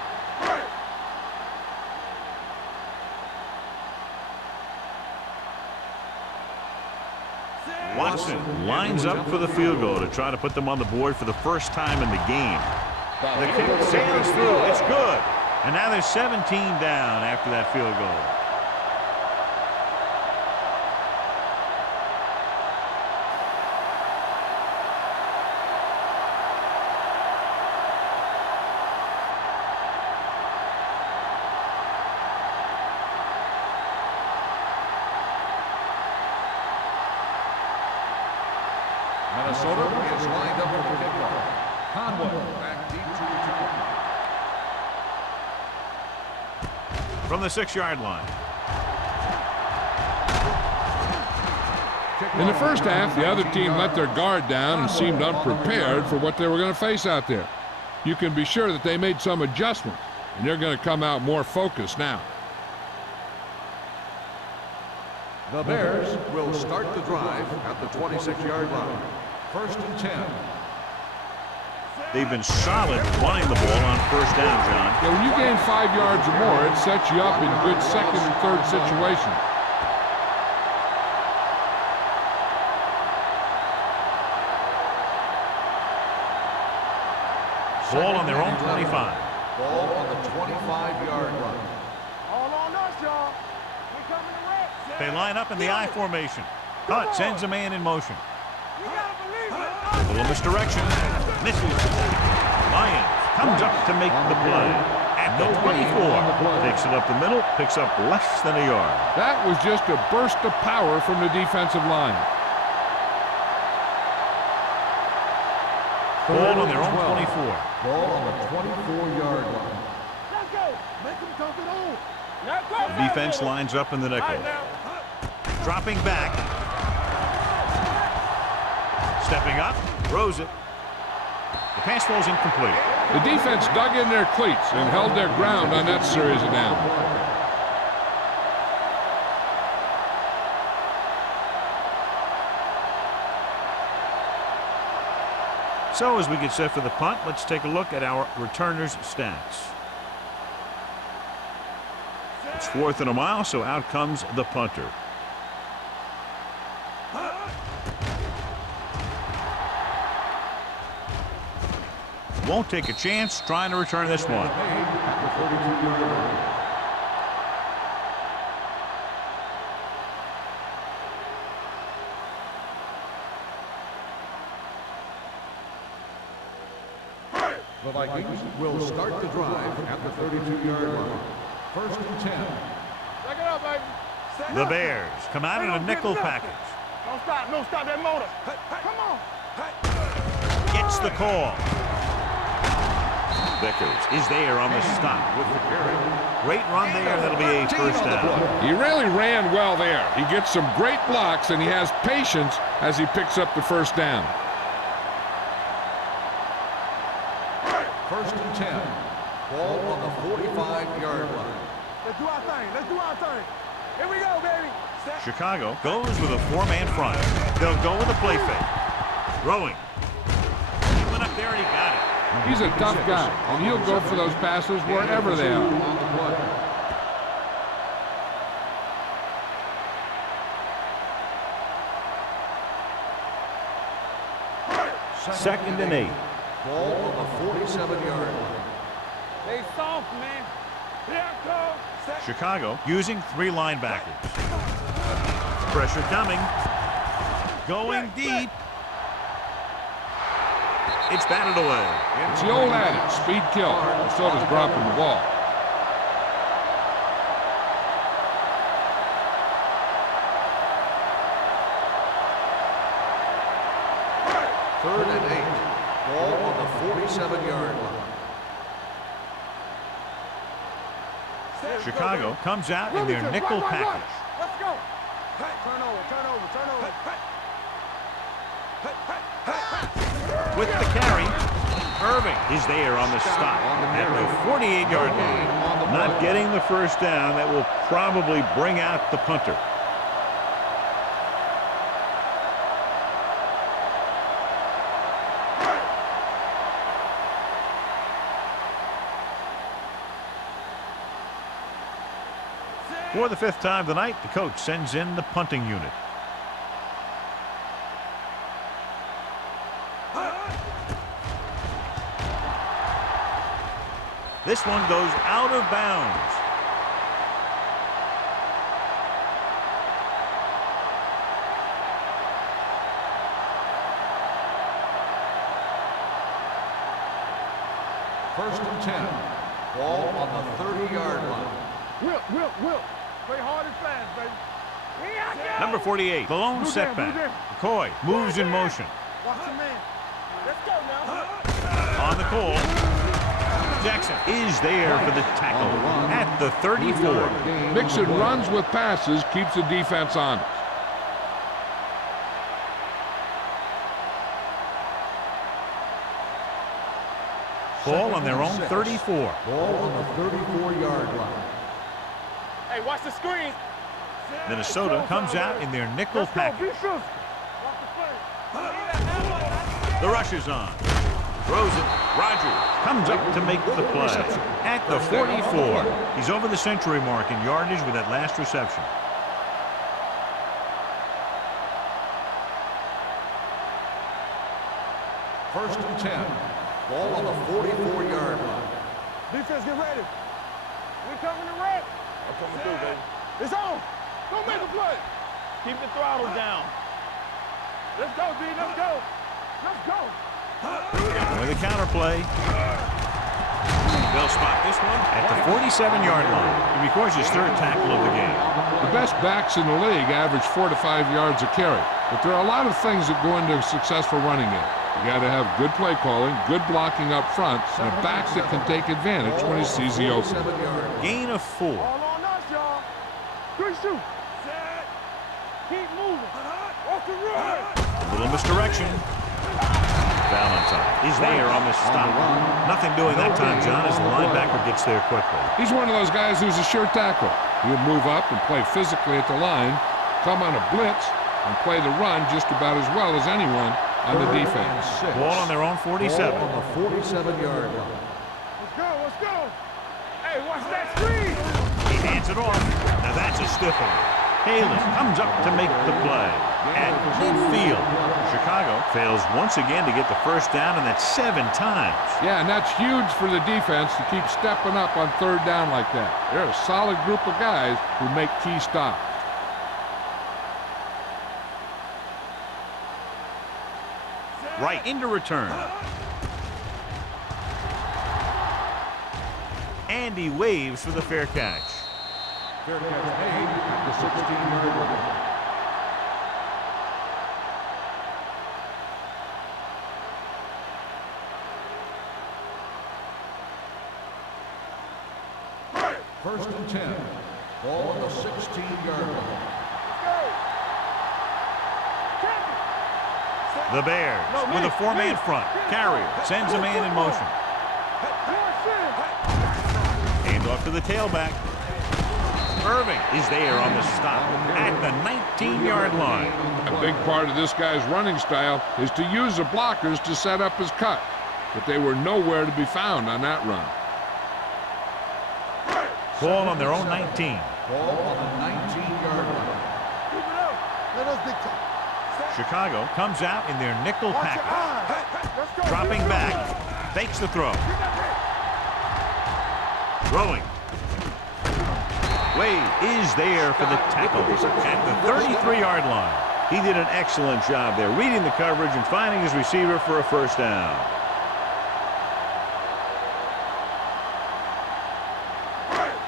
Watson lines up for the field goal to try to put them on the board for the first time in the game. The kick sails through. It's good. And now there's 17 down after that field goal. Minnesota is lined up for the kickoff. Conway back deep to return. From the 6-yard line. In the first half, the other team let their guard down and seemed unprepared for what they were going to face out there. You can be sure that they made some adjustments, and they're going to come out more focused now. The Bears will start the drive at the 26-yard line. First and 10. They've been solid running the ball on first down, John. Yeah, when you gain 5 yards or more, it sets you up in good second and third situations. Ball on their own 25. Ball on the 25-yard line. All on us, y'all. We coming to wreck. They line up in the I formation. Hunt sends a man in motion. You gotta believe it. A little misdirection. Misses. Lyons comes up to make the play. At the 24. Takes it up the middle. Picks up less than a yard. That was just a burst of power from the defensive line. Ball on their own 24. Ball on the 24-yard line. Let's go. Make them dump it on. Let's go. The defense lines up in the nickel. Dropping back. Stepping up. Throws it. The pass falls incomplete. The defense dug in their cleats and held their ground on that series of downs. So as we get set for the punt, let's take a look at our returners' stats. It's 4th and a mile, so out comes the punter. Won't take a chance trying to return this one. The Vikings will start the drive at the 32-yard line. First and 10. Check it out, baby. The Bears come out in a nickel package. Don't stop. Don't stop that motor. Come on. Gets the call. Vickers is there on the stop with the carry. Great run there. That'll be a first down. He really ran well there. He gets some great blocks, and he has patience as he picks up the first down. First and 10. Ball on the 45-yard line. Let's do our thing. Let's do our thing. Here we go, baby. Set. Chicago goes with a four-man front. They'll go with a play fake. Throwing. He went up there and he got it. He's a tough guy, and he'll go for those passes wherever they are. Second and 8. Ball on the 47-yard line. Stay soft, man. Here I go. Set. Chicago using three linebackers. Pressure coming. Going deep. It's batted away. It's the old adage, speed kills, and so does dropping the ball. Third and 8. Ball on the 47-yard line. Chicago comes out in their nickel package. Let's go. Turn over, turn over, turn over. With the carry, Irving is there on the stop at the 48-yard line. Not getting the first down. That will probably bring out the punter. For the fifth time tonight, the coach sends in the punting unit. This one goes out of bounds. First and 10. Ball on the 30-yard line. Whip. Play hard and fast, baby. Number 48, the lone setback. McCoy moves in motion. Watch your man. Let's go now. On the call. Jackson is there for the tackle at the 34. Mixon runs with passes, keeps the defense honest. Ball on their own 34. Ball on the 34-yard line. Hey, watch the screen. Minnesota comes out in their nickel package. The rush is on. Throws it. Rogers comes up to make the play at the 44. He's over the century mark in yardage with that last reception. First and 10. Ball on the 44-yard line. Defense, get ready. We coming to red. I'm coming through, baby. It's on. Go make a play. Keep the throttle down. Let's go, D. Let's go. Let's go. With a counter play. They'll spot this one at the 47-yard line. It records his third tackle of the game. The best backs in the league average 4 to 5 yards a carry. But there are a lot of things that go into a successful running game. You got to have good play calling, good blocking up front, and a back that can take advantage when he sees the opening. Gain of 4. All on us, y'all. 3 shoot. Set. Keep moving. Off the run. A little misdirection. Valentine is there on the stop. Nothing doing that time, John, as the linebacker gets there quickly. He's one of those guys who's a sure tackle. He'll move up and play physically at the line, come on a blitz, and play the run just about as well as anyone on the defense. Ball on their own 47. Ball on the 47-yard line. Let's go. Let's go. Hey, watch that screen. He hands it off. Now that's a stiff one. Haley comes up to make the play at midfield. Chicago fails once again to get the first down, and that's 7 times. Yeah, and that's huge for the defense to keep stepping up on third down like that. They're a solid group of guys who make key stops. Right into return. And he waves for the fair catch. Fair catch made at the 16-yard line. First and 10. Ball on the 16-yard line. The Bears with a four-man front. Carrier sends a man in motion. Hand off to the tailback. Irving is there on the stop at the 19-yard line. A big part of this guy's running style is to use the blockers to set up his cut, but they were nowhere to be found on that run. Ball on their own 19. Ball on the 19-yard line. Let us dictate. Chicago comes out in their nickel package. Dropping back, fakes the throw. Throwing. Wade is there for the tackle at the 33-yard line. He did an excellent job there, reading the coverage and finding his receiver for a first down.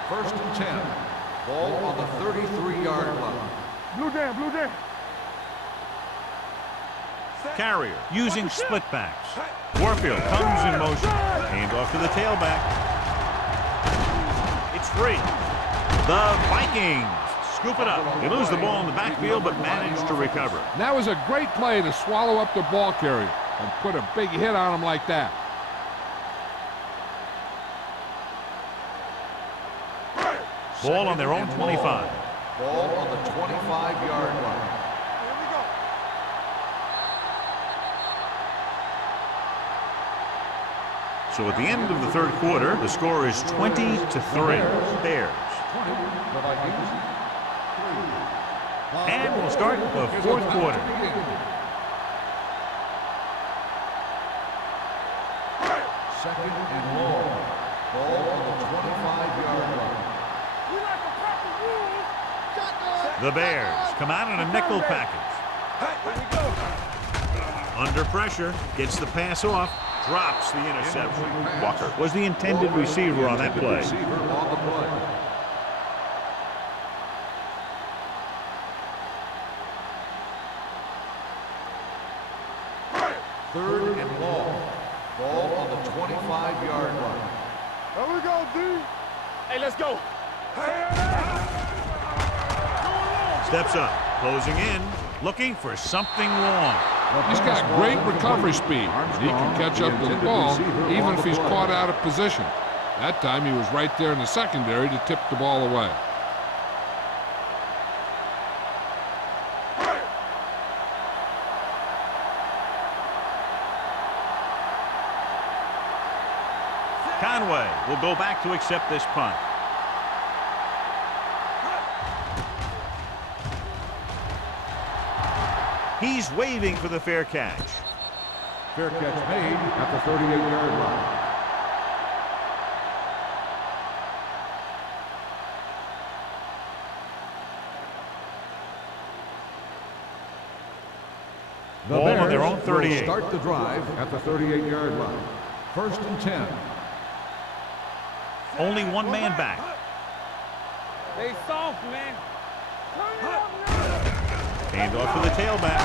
First and 10. Ball on the 33-yard line. Blue down, blue down. Carrier using split backs. Warfield comes in motion. Hand off to the tailback. It's free. The Vikings scoop it up. They lose the ball in the backfield, but manage to recover. That was a great play to swallow up the ball carrier and put a big hit on him like that. Ball on their own 25. Ball on the 25-yard line. So at the end of the third quarter, the score is 20-3. Bears. The Vikings. And we'll start the fourth quarter. Second and long. Ball on the 25-yard line. The Bears come out in a nickel package. Under pressure, gets the pass off, drops the interception. Walker was the intended receiver on that play. Third and long. Ball on the 25-yard line. There we go, D. Hey, let's go. Steps up, closing in, looking for something long. He's got great recovery speed. He can catch up to the ball even if he's caught out of position. That time he was right there in the secondary to tip the ball away. Conway will go back to accept this punt. He's waving for the fair catch. Fair catch made at the 38-yard line. Ball on their own 38. Start the drive at the 38-yard line. First and 10. Only one man back. They soft, man. Hand off to the tailback.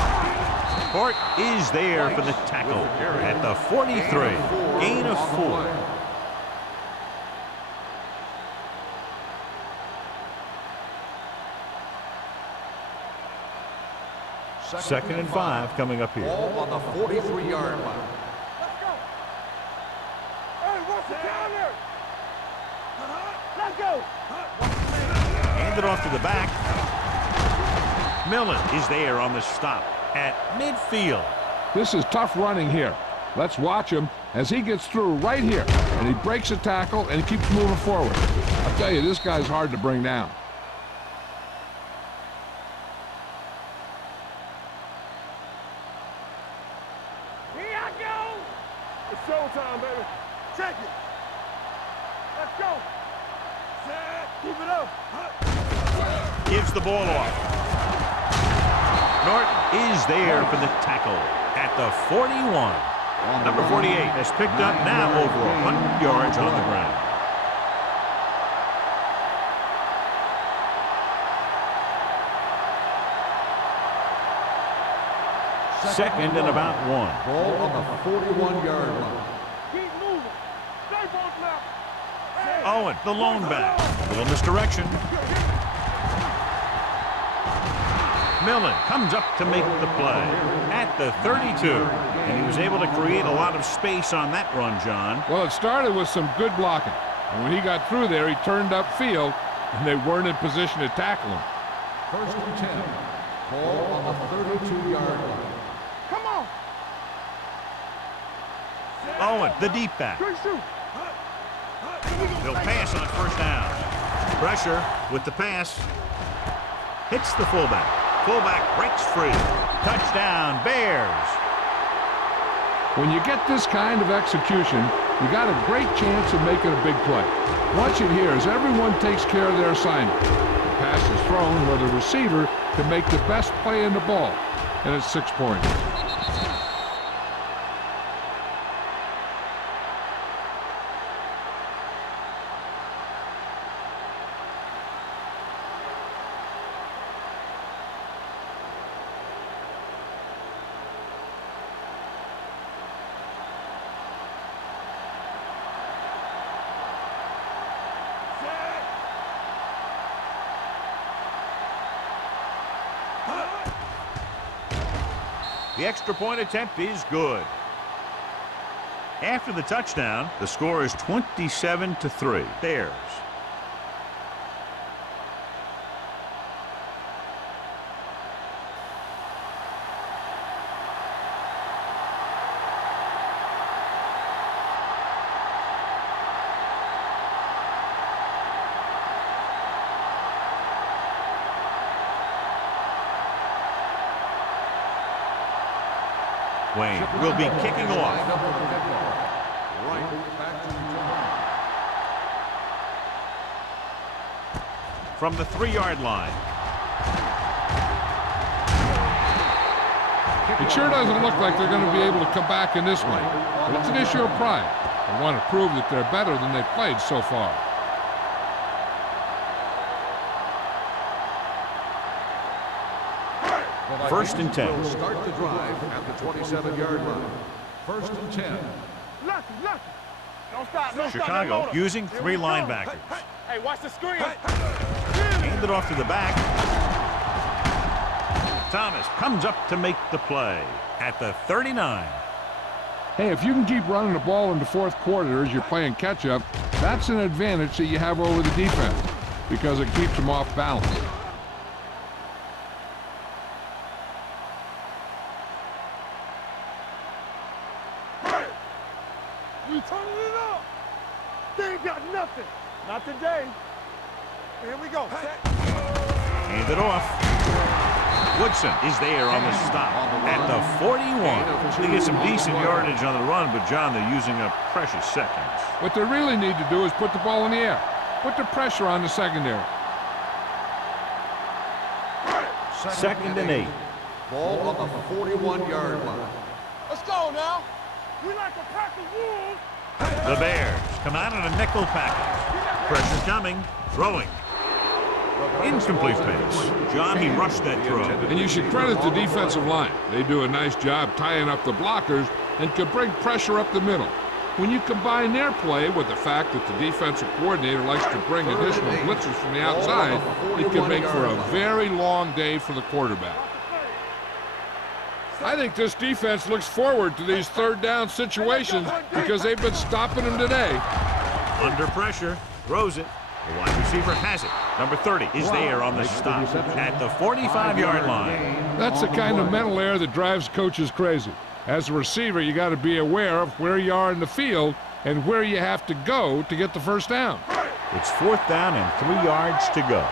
Hort is there for the tackle at the 43. Gain of 4. Second and 5 coming up here. Ball on the 43-yard line. Let's go. Hey, what's the counter? Let's go. Hand it off to the back. Millen is there on the stop at midfield. This is tough running here. Let's watch him as he gets through right here. And he breaks a tackle and he keeps moving forward. I'll tell you, this guy's hard to bring down. Here I go. It's showtime, baby. Check it. Let's go. Set. Keep it up. Gives the ball off. Norton is there for the tackle at the 41. Number 48 has picked up now over 100 yards on the ground. Second and about 1. Ball on the 41-yard line. Keep moving. Stay on left. A Owen, the lone back. Little misdirection. Millen comes up to make the play at the 32. And he was able to create a lot of space on that run, John. Well, it started with some good blocking. And when he got through there, he turned upfield, and they weren't in position to tackle him. 1st and 10. Ball on the 32-yard line. Come on. Owen, the deep back. Good shoot. They'll pass on 1st down. Pressure with the pass. Hits the fullback. Fullback breaks free. Touchdown, Bears. When you get this kind of execution, you got a great chance of making a big play. Watch it here as everyone takes care of their assignment. The pass is thrown where the receiver can make the best play in the ball, and it's 6 points. The extra point attempt is good. After the touchdown, the score is 27-3. Bears. Wayne will be kicking off. Right back to the From the 3-yard line. It sure doesn't look like they're going to be able to come back in this one, but it's an issue of pride. They want to prove that they're better than they've played so far. First and 10. Will start the drive at the 27-yard line. 1st and 10. Lucky. Don't stop. Don't Chicago stop. using 3 linebackers. Hey, watch the screen. Hand it off to the back. Thomas comes up to make the play at the 39. Hey, if you can keep running the ball in the 4th quarter as you're playing catch-up, that's an advantage that you have over the defense because it keeps them off balance. You turning it up. They ain't got nothing. Not today. Here we go. Hand it off. Woodson is there on the stop at the 41. They get some decent yardage on the run, but, John, they're using up precious seconds. What they really need to do is put the ball in the air. Put the pressure on the secondary. 2nd and 8. Ball on the 41-yard line. Let's go now. We like a pack of wolves. The Bears come out in a nickel package. Pressure coming. Throwing. Incomplete pass. John, he rushed that throw. And you should credit the defensive line. They do a nice job tying up the blockers and can bring pressure up the middle. When you combine their play with the fact that the defensive coordinator likes to bring additional blitzers from the outside, it can make for a very long day for the quarterback. I think this defense looks forward to these 3rd down situations because they've been stopping them today. Under pressure. Throws it. The wide receiver has it. Number 30 is there on the stop at the 45-yard line. That's the kind of mental error that drives coaches crazy. As a receiver, you got to be aware of where you are in the field and where you have to go to get the 1st down. It's 4th down and 3 yards to go.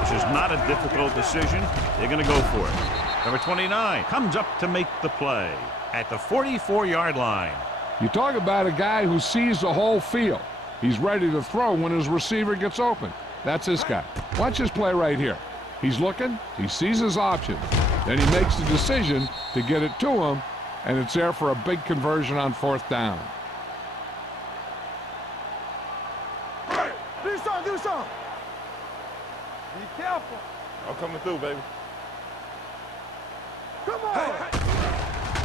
This is not a difficult decision. They're going to go for it. Number 29 comes up to make the play at the 44-yard line. You talk about a guy who sees the whole field. He's ready to throw when his receiver gets open. That's this guy. Watch this play right here. He's looking, he sees his option, then he makes the decision to get it to him, and it's there for a big conversion on 4th down. Do something. Be careful. I'm coming through, baby. Come on.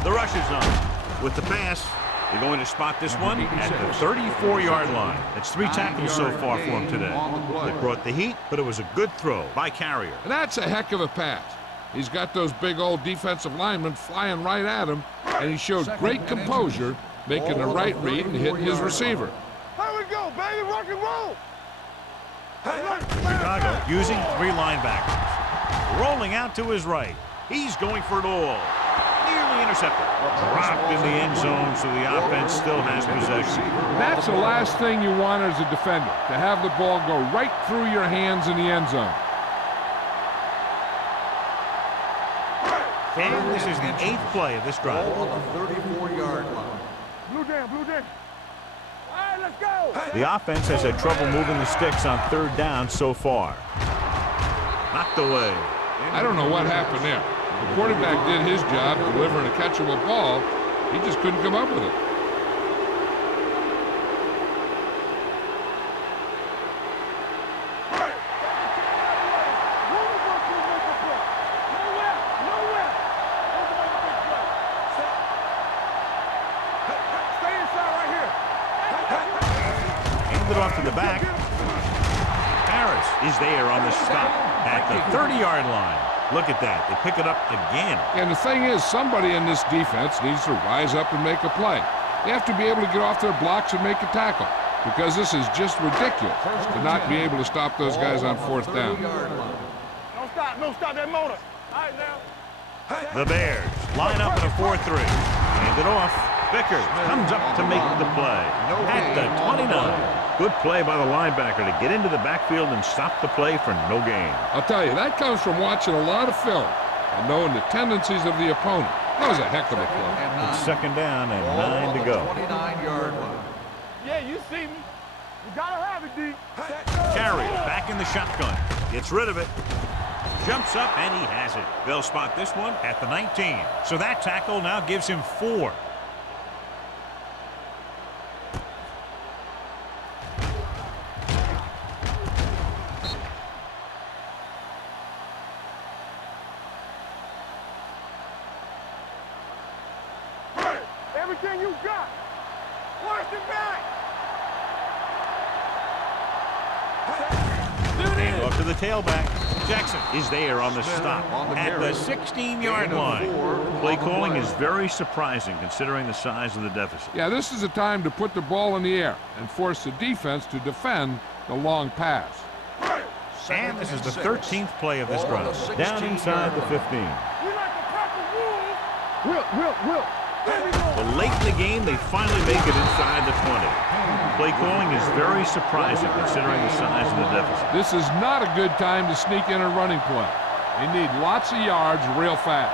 The rush is on. With the pass, they're going to spot this one at the 34-yard line. That's 3 tackles so far for him today. They brought the heat, but it was a good throw by Carrier. And that's a heck of a pass. He's got those big old defensive linemen flying right at him, and he showed great composure, making the right read and hitting his receiver. Here we go, baby, rock and roll. Chicago using 3 linebackers. Rolling out to his right. He's going for it all. Nearly intercepted. Dropped in the end zone, so the offense still has possession. That's the last thing you want as a defender, to have the ball go right through your hands in the end zone. And this is the 8th play of this drive. On the 34-yard line. Blue down, blue down. All right, let's go. The offense has had trouble moving the sticks on 3rd down so far. Knocked away. I don't know what happened there. The quarterback did his job delivering a catchable ball. He just couldn't come up with it. Hand it off to the back. Harris is there on the stop at the 30-yard line. Look at that. They pick it up again. And the thing is, somebody in this defense needs to rise up and make a play. They have to be able to get off their blocks and make a tackle, because this is just ridiculous to not be able to stop those guys on 4th down. Don't stop that motor. All right, now. The Bears line up in a 4-3. Hand it off. Vickers comes up to make the play at the 29. Good play by the linebacker to get into the backfield and stop the play for no gain. I'll tell you, that comes from watching a lot of film and knowing the tendencies of the opponent. That was a heck of a play. It's 2nd down and 9 to go. 29-yard line. Yeah, you see me. You gotta have it, D. Carry back in the shotgun. Gets rid of it. Jumps up and he has it. They'll spot this one at the 19. So that tackle now gives him 4. Everything you got. Watch it back. Hand off to the tailback. Jackson is there on the stop at the 16-yard line. Play calling is very surprising considering the size of the deficit. Yeah, this is a time to put the ball in the air and force the defense to defend the long pass. And this is the 13th play of this drive. Down inside the 15. We like to practice rules. Will. But late in the game, they finally make it inside the 20. Play calling is very surprising considering the size of the deficit. This is not a good time to sneak in a running play. They need lots of yards real fast.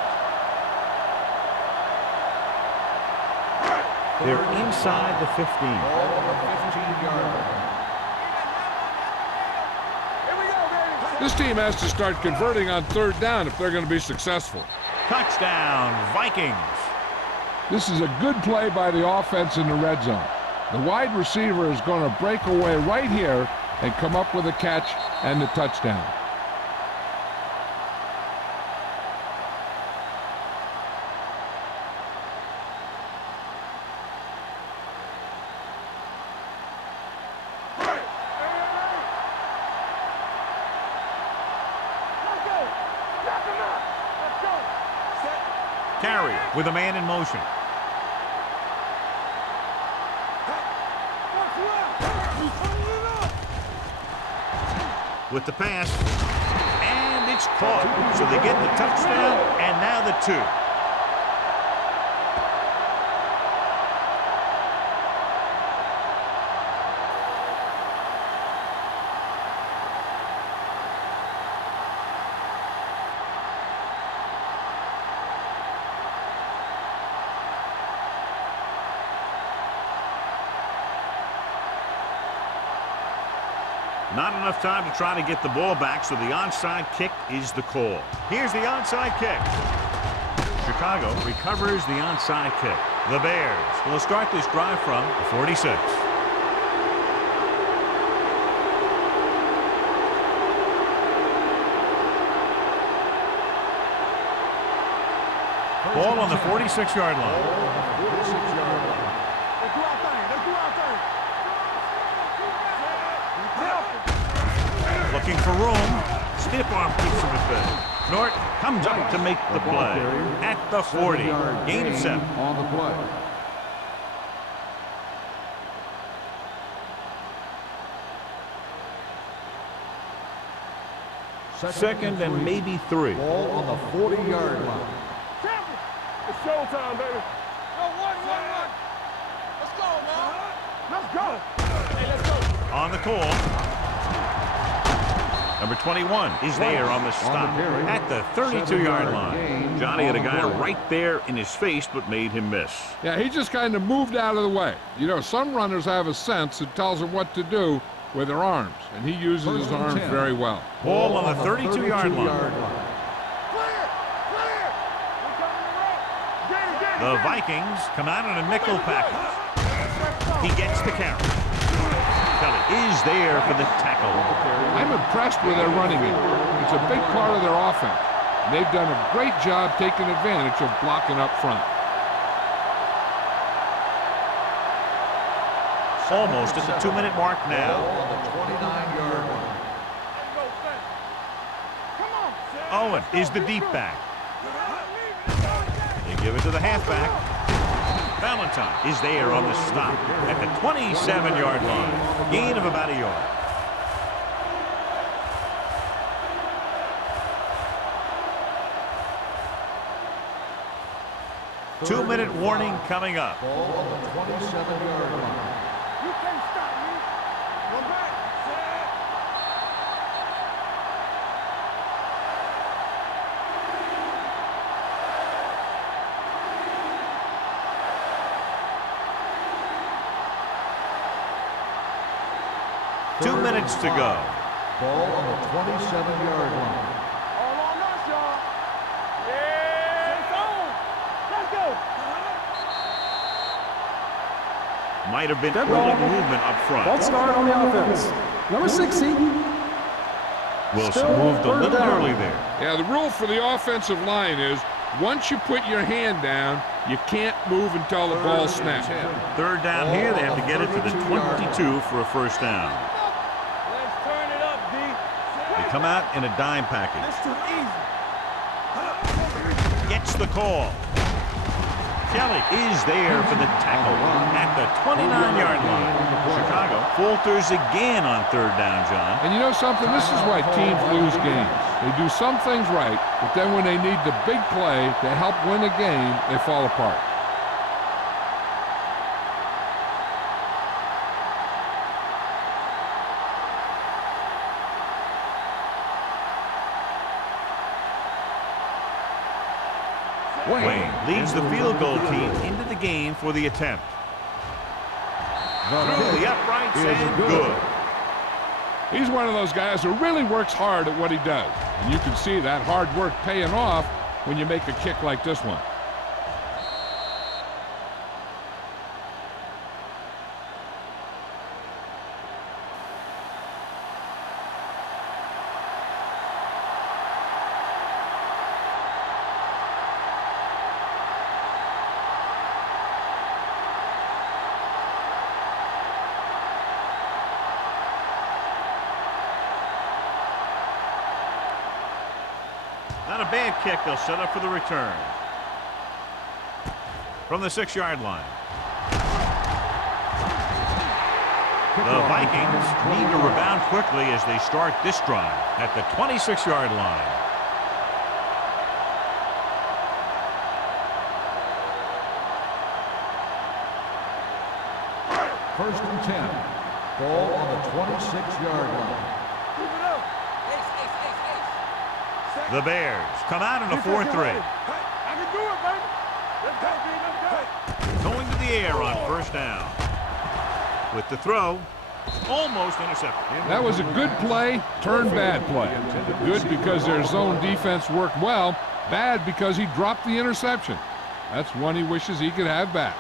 They're inside the 15. This team has to start converting on 3rd down if they're going to be successful. Touchdown, Vikings. This is a good play by the offense in the red zone. The wide receiver is going to break away right here and come up with a catch and the touchdown. Carrier with a man in motion. With the pass, and it's caught. So they get the touchdown, and now the 2. Not enough time to try to get the ball back, so the onside kick is the call. Here's the onside kick. Chicago recovers the onside kick. The Bears will start this drive from the 46. Ball on the 46-yard line. Let's do our thing. Let's do our thing. Looking for room. Stiff arm keeps him at bay. Nort comes up to make the play at the 40. Gain of 7. On the play. Second and maybe 3. Ball on the 40-yard line. It's showtime, baby. No, one. Let's go, man. Let's go. Hey, let's go. On the call. Number 21 is there on the stop at the 32-yard line. Johnny had a guy right there in his face but made him miss. Yeah, he just kind of moved out of the way. You know, some runners have a sense that tells them what to do with their arms, and he uses his arms very well. Ball on the 32-yard line. The Vikings come out in a nickel package. He gets the carry. Kelly is there for the tackle. I'm impressed with their running game. It's a big part of their offense. And they've done a great job taking advantage of blocking up front. Almost at the 2-minute mark now. On the 29-yard line. Owen is the deep back. They give it to the halfback. Valentine is there on the stop at the 27-yard line. Gain of about a yard. Two-minute warning coming up. Ball on the 27-yard line. You can't stop me. Go back. 2 minutes to go. Ball on the 27-yard line. All on us, y'all. Yeah. It's on. Let's go. Might have been Dead early ball. movement up Ball front. start on the offense. Number 60. Wilson Still moved a third little down. early there. Yeah, the rule for the offensive line is once you put your hand down, you can't move until the ball snaps. Third down here, they have to get it to the 22 for a first down. Let's turn it up, D. They come out in a dime package. It's too easy. Gets the call. Kelly is there for the tackle at the 29-yard line. Chicago falters again on third down, John. And you know something? This is why teams lose games. They do some things right, but then when they need the big play to help win a game, they fall apart. Wayne leads the field goal team into the game for the attempt. Through the uprights and good. He's one of those guys who really works hard at what he does. And you can see that hard work paying off when you make a kick like this one. Not a bad kick. They'll set up for the return. From the 6-yard line. The Vikings need to rebound quickly as they start this drive at the 26-yard line. First and 10. Ball on the 26-yard line. Keep it up. The Bears come out in a 4-3. I can do it, baby. Let's go, D. Let's go. Going to the air on first down. With the throw, almost intercepted. That was a good play, turned bad play. Good because their zone defense worked well, bad because he dropped the interception. That's one he wishes he could have back.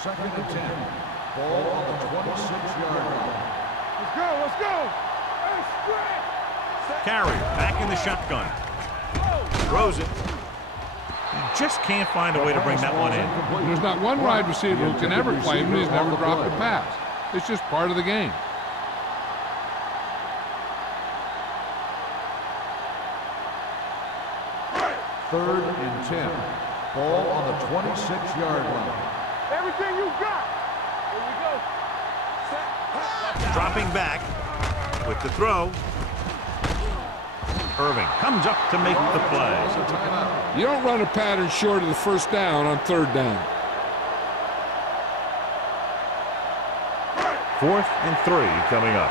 Second and 10. Ball on the 26-yard line. Let's go. Let's go. Hey, spread. Carey back in the shotgun. Oh. Throws it. He just can't find a way to bring that one in. There's not one wide receiver who can ever claim he's never dropped a pass. It's just part of the game. Third and 10. Ball on the 26-yard line. Everything you got. Here we go. Set. Dropping back with the throw. Irving comes up to make the play. You don't run a pattern short of the first down on third down. 4th and 3 coming up.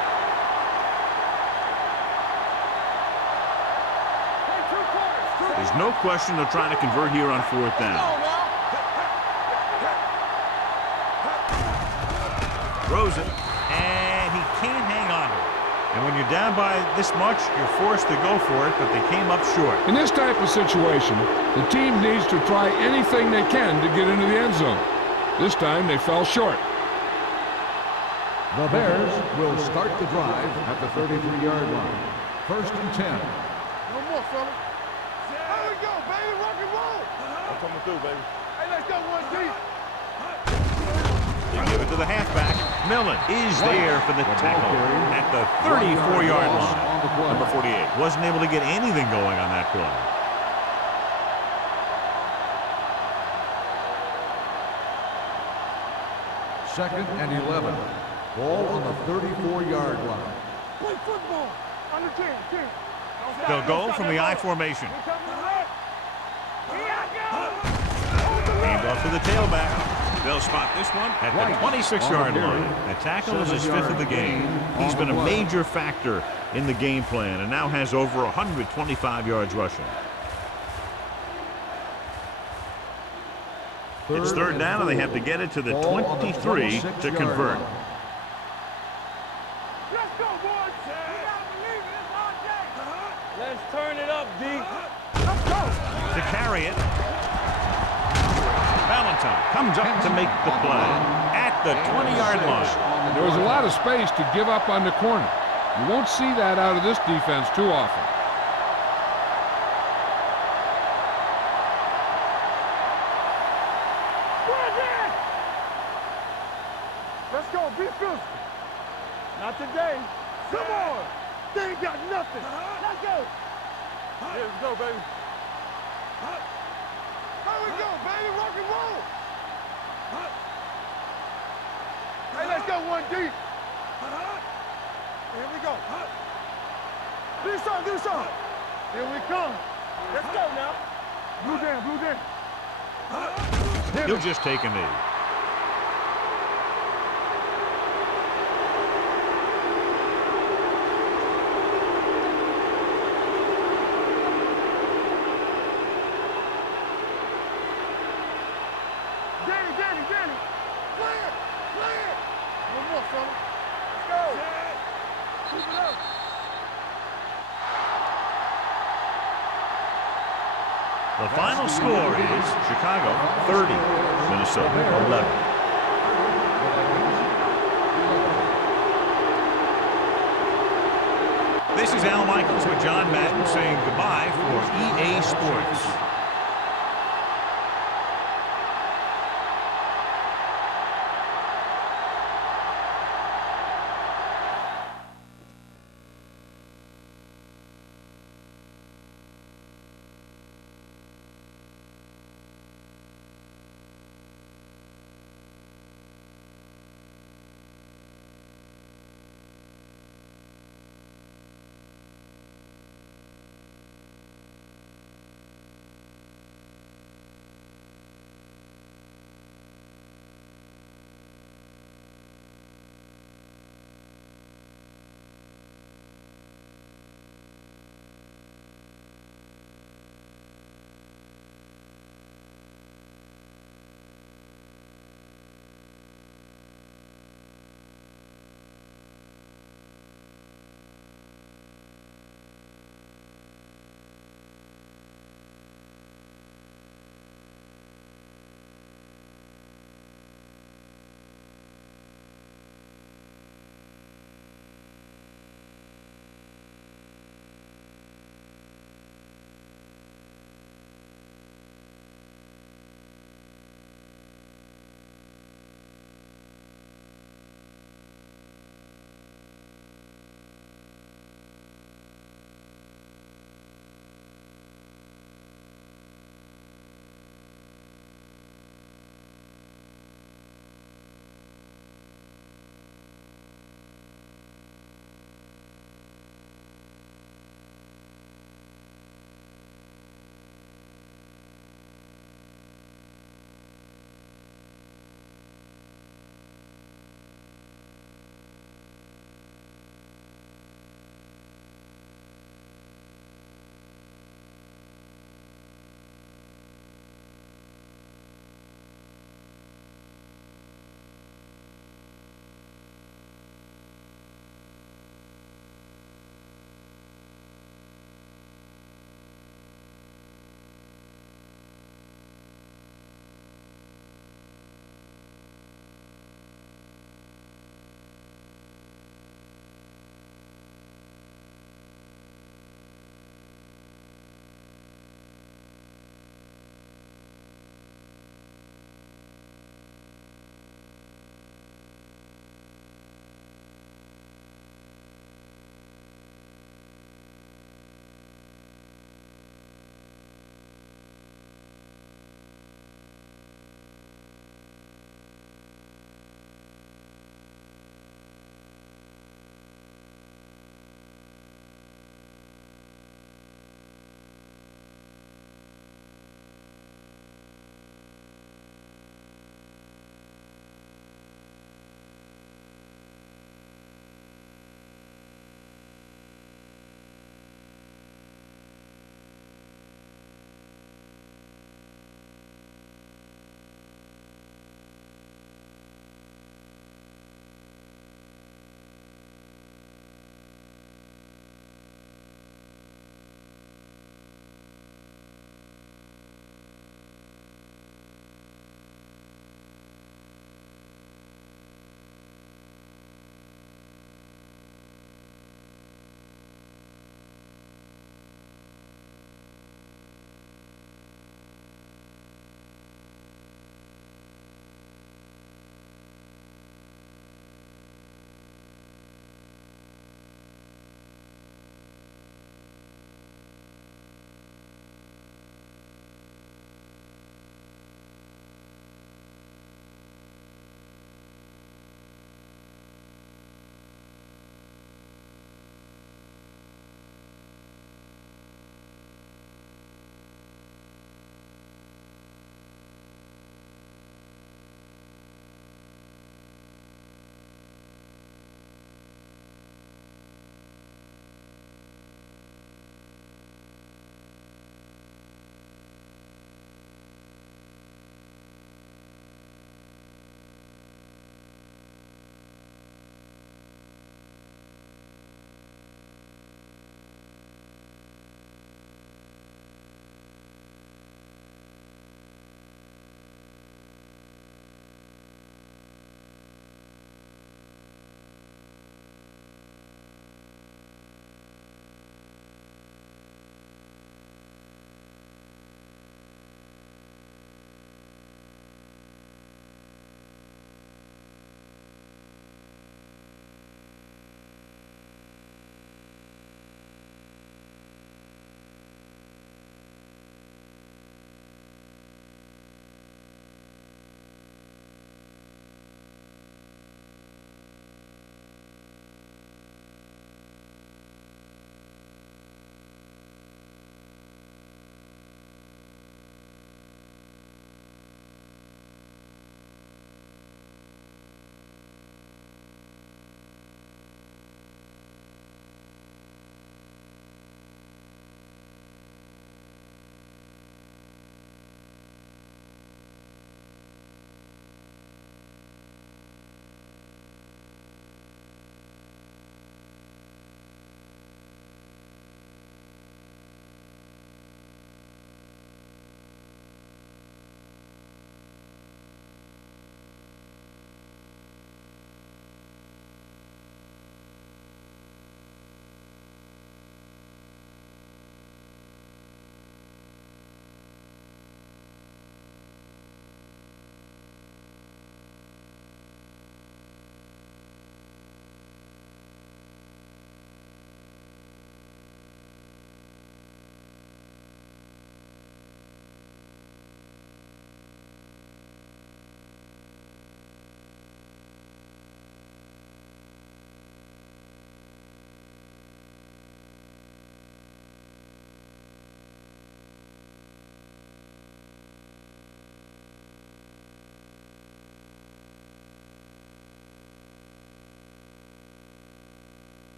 There's no question they're trying to convert here on 4th down. Throws it, and he can't hang on to it. And when you're down by this much, you're forced to go for it, but they came up short. In this type of situation, the team needs to try anything they can to get into the end zone. This time, they fell short. The Bears will start the drive at the 33-yard line. 1st and 10. No more, fella. There we go, baby. Rock and roll. I'm coming through, baby. Hey, let's go one deep. They give it to the halfback. Millen is there for the tackle at the 34-yard line. Number 48 wasn't able to get anything going on that play. Second and 11. Ball on the 34-yard line. Play football. On the 10. They'll go from the I formation. Hand off to the tailback. They'll spot this one at the 26-yard line. The tackle is his 5th of the game. He's been a major factor in the game plan and now has over 125 yards rushing. It's third down, and they have to get it to the 23 to convert. Let's go, boys. We gotta believe it. It's our day. Let's turn it up, D. Let's go. To carry it. Valentine comes up to make the play at the 20-yard line. There was a lot of space to give up on the corner. You won't see that out of this defense too often. Let's go. Be physical. Not today. Come on. They ain't got nothing. Let's go. Here we go, baby. Here we go, baby. Rock and roll. Hey, let's go one deep. Here we go. Do something. Here we come. Let's go now. Blue down. He'll just take a knee. Danny. Play it. One more, fella. Let's go. Keep it up. The final score is Chicago 30, Minnesota 11. This is Al Michaels with John Madden saying goodbye for EA Sports.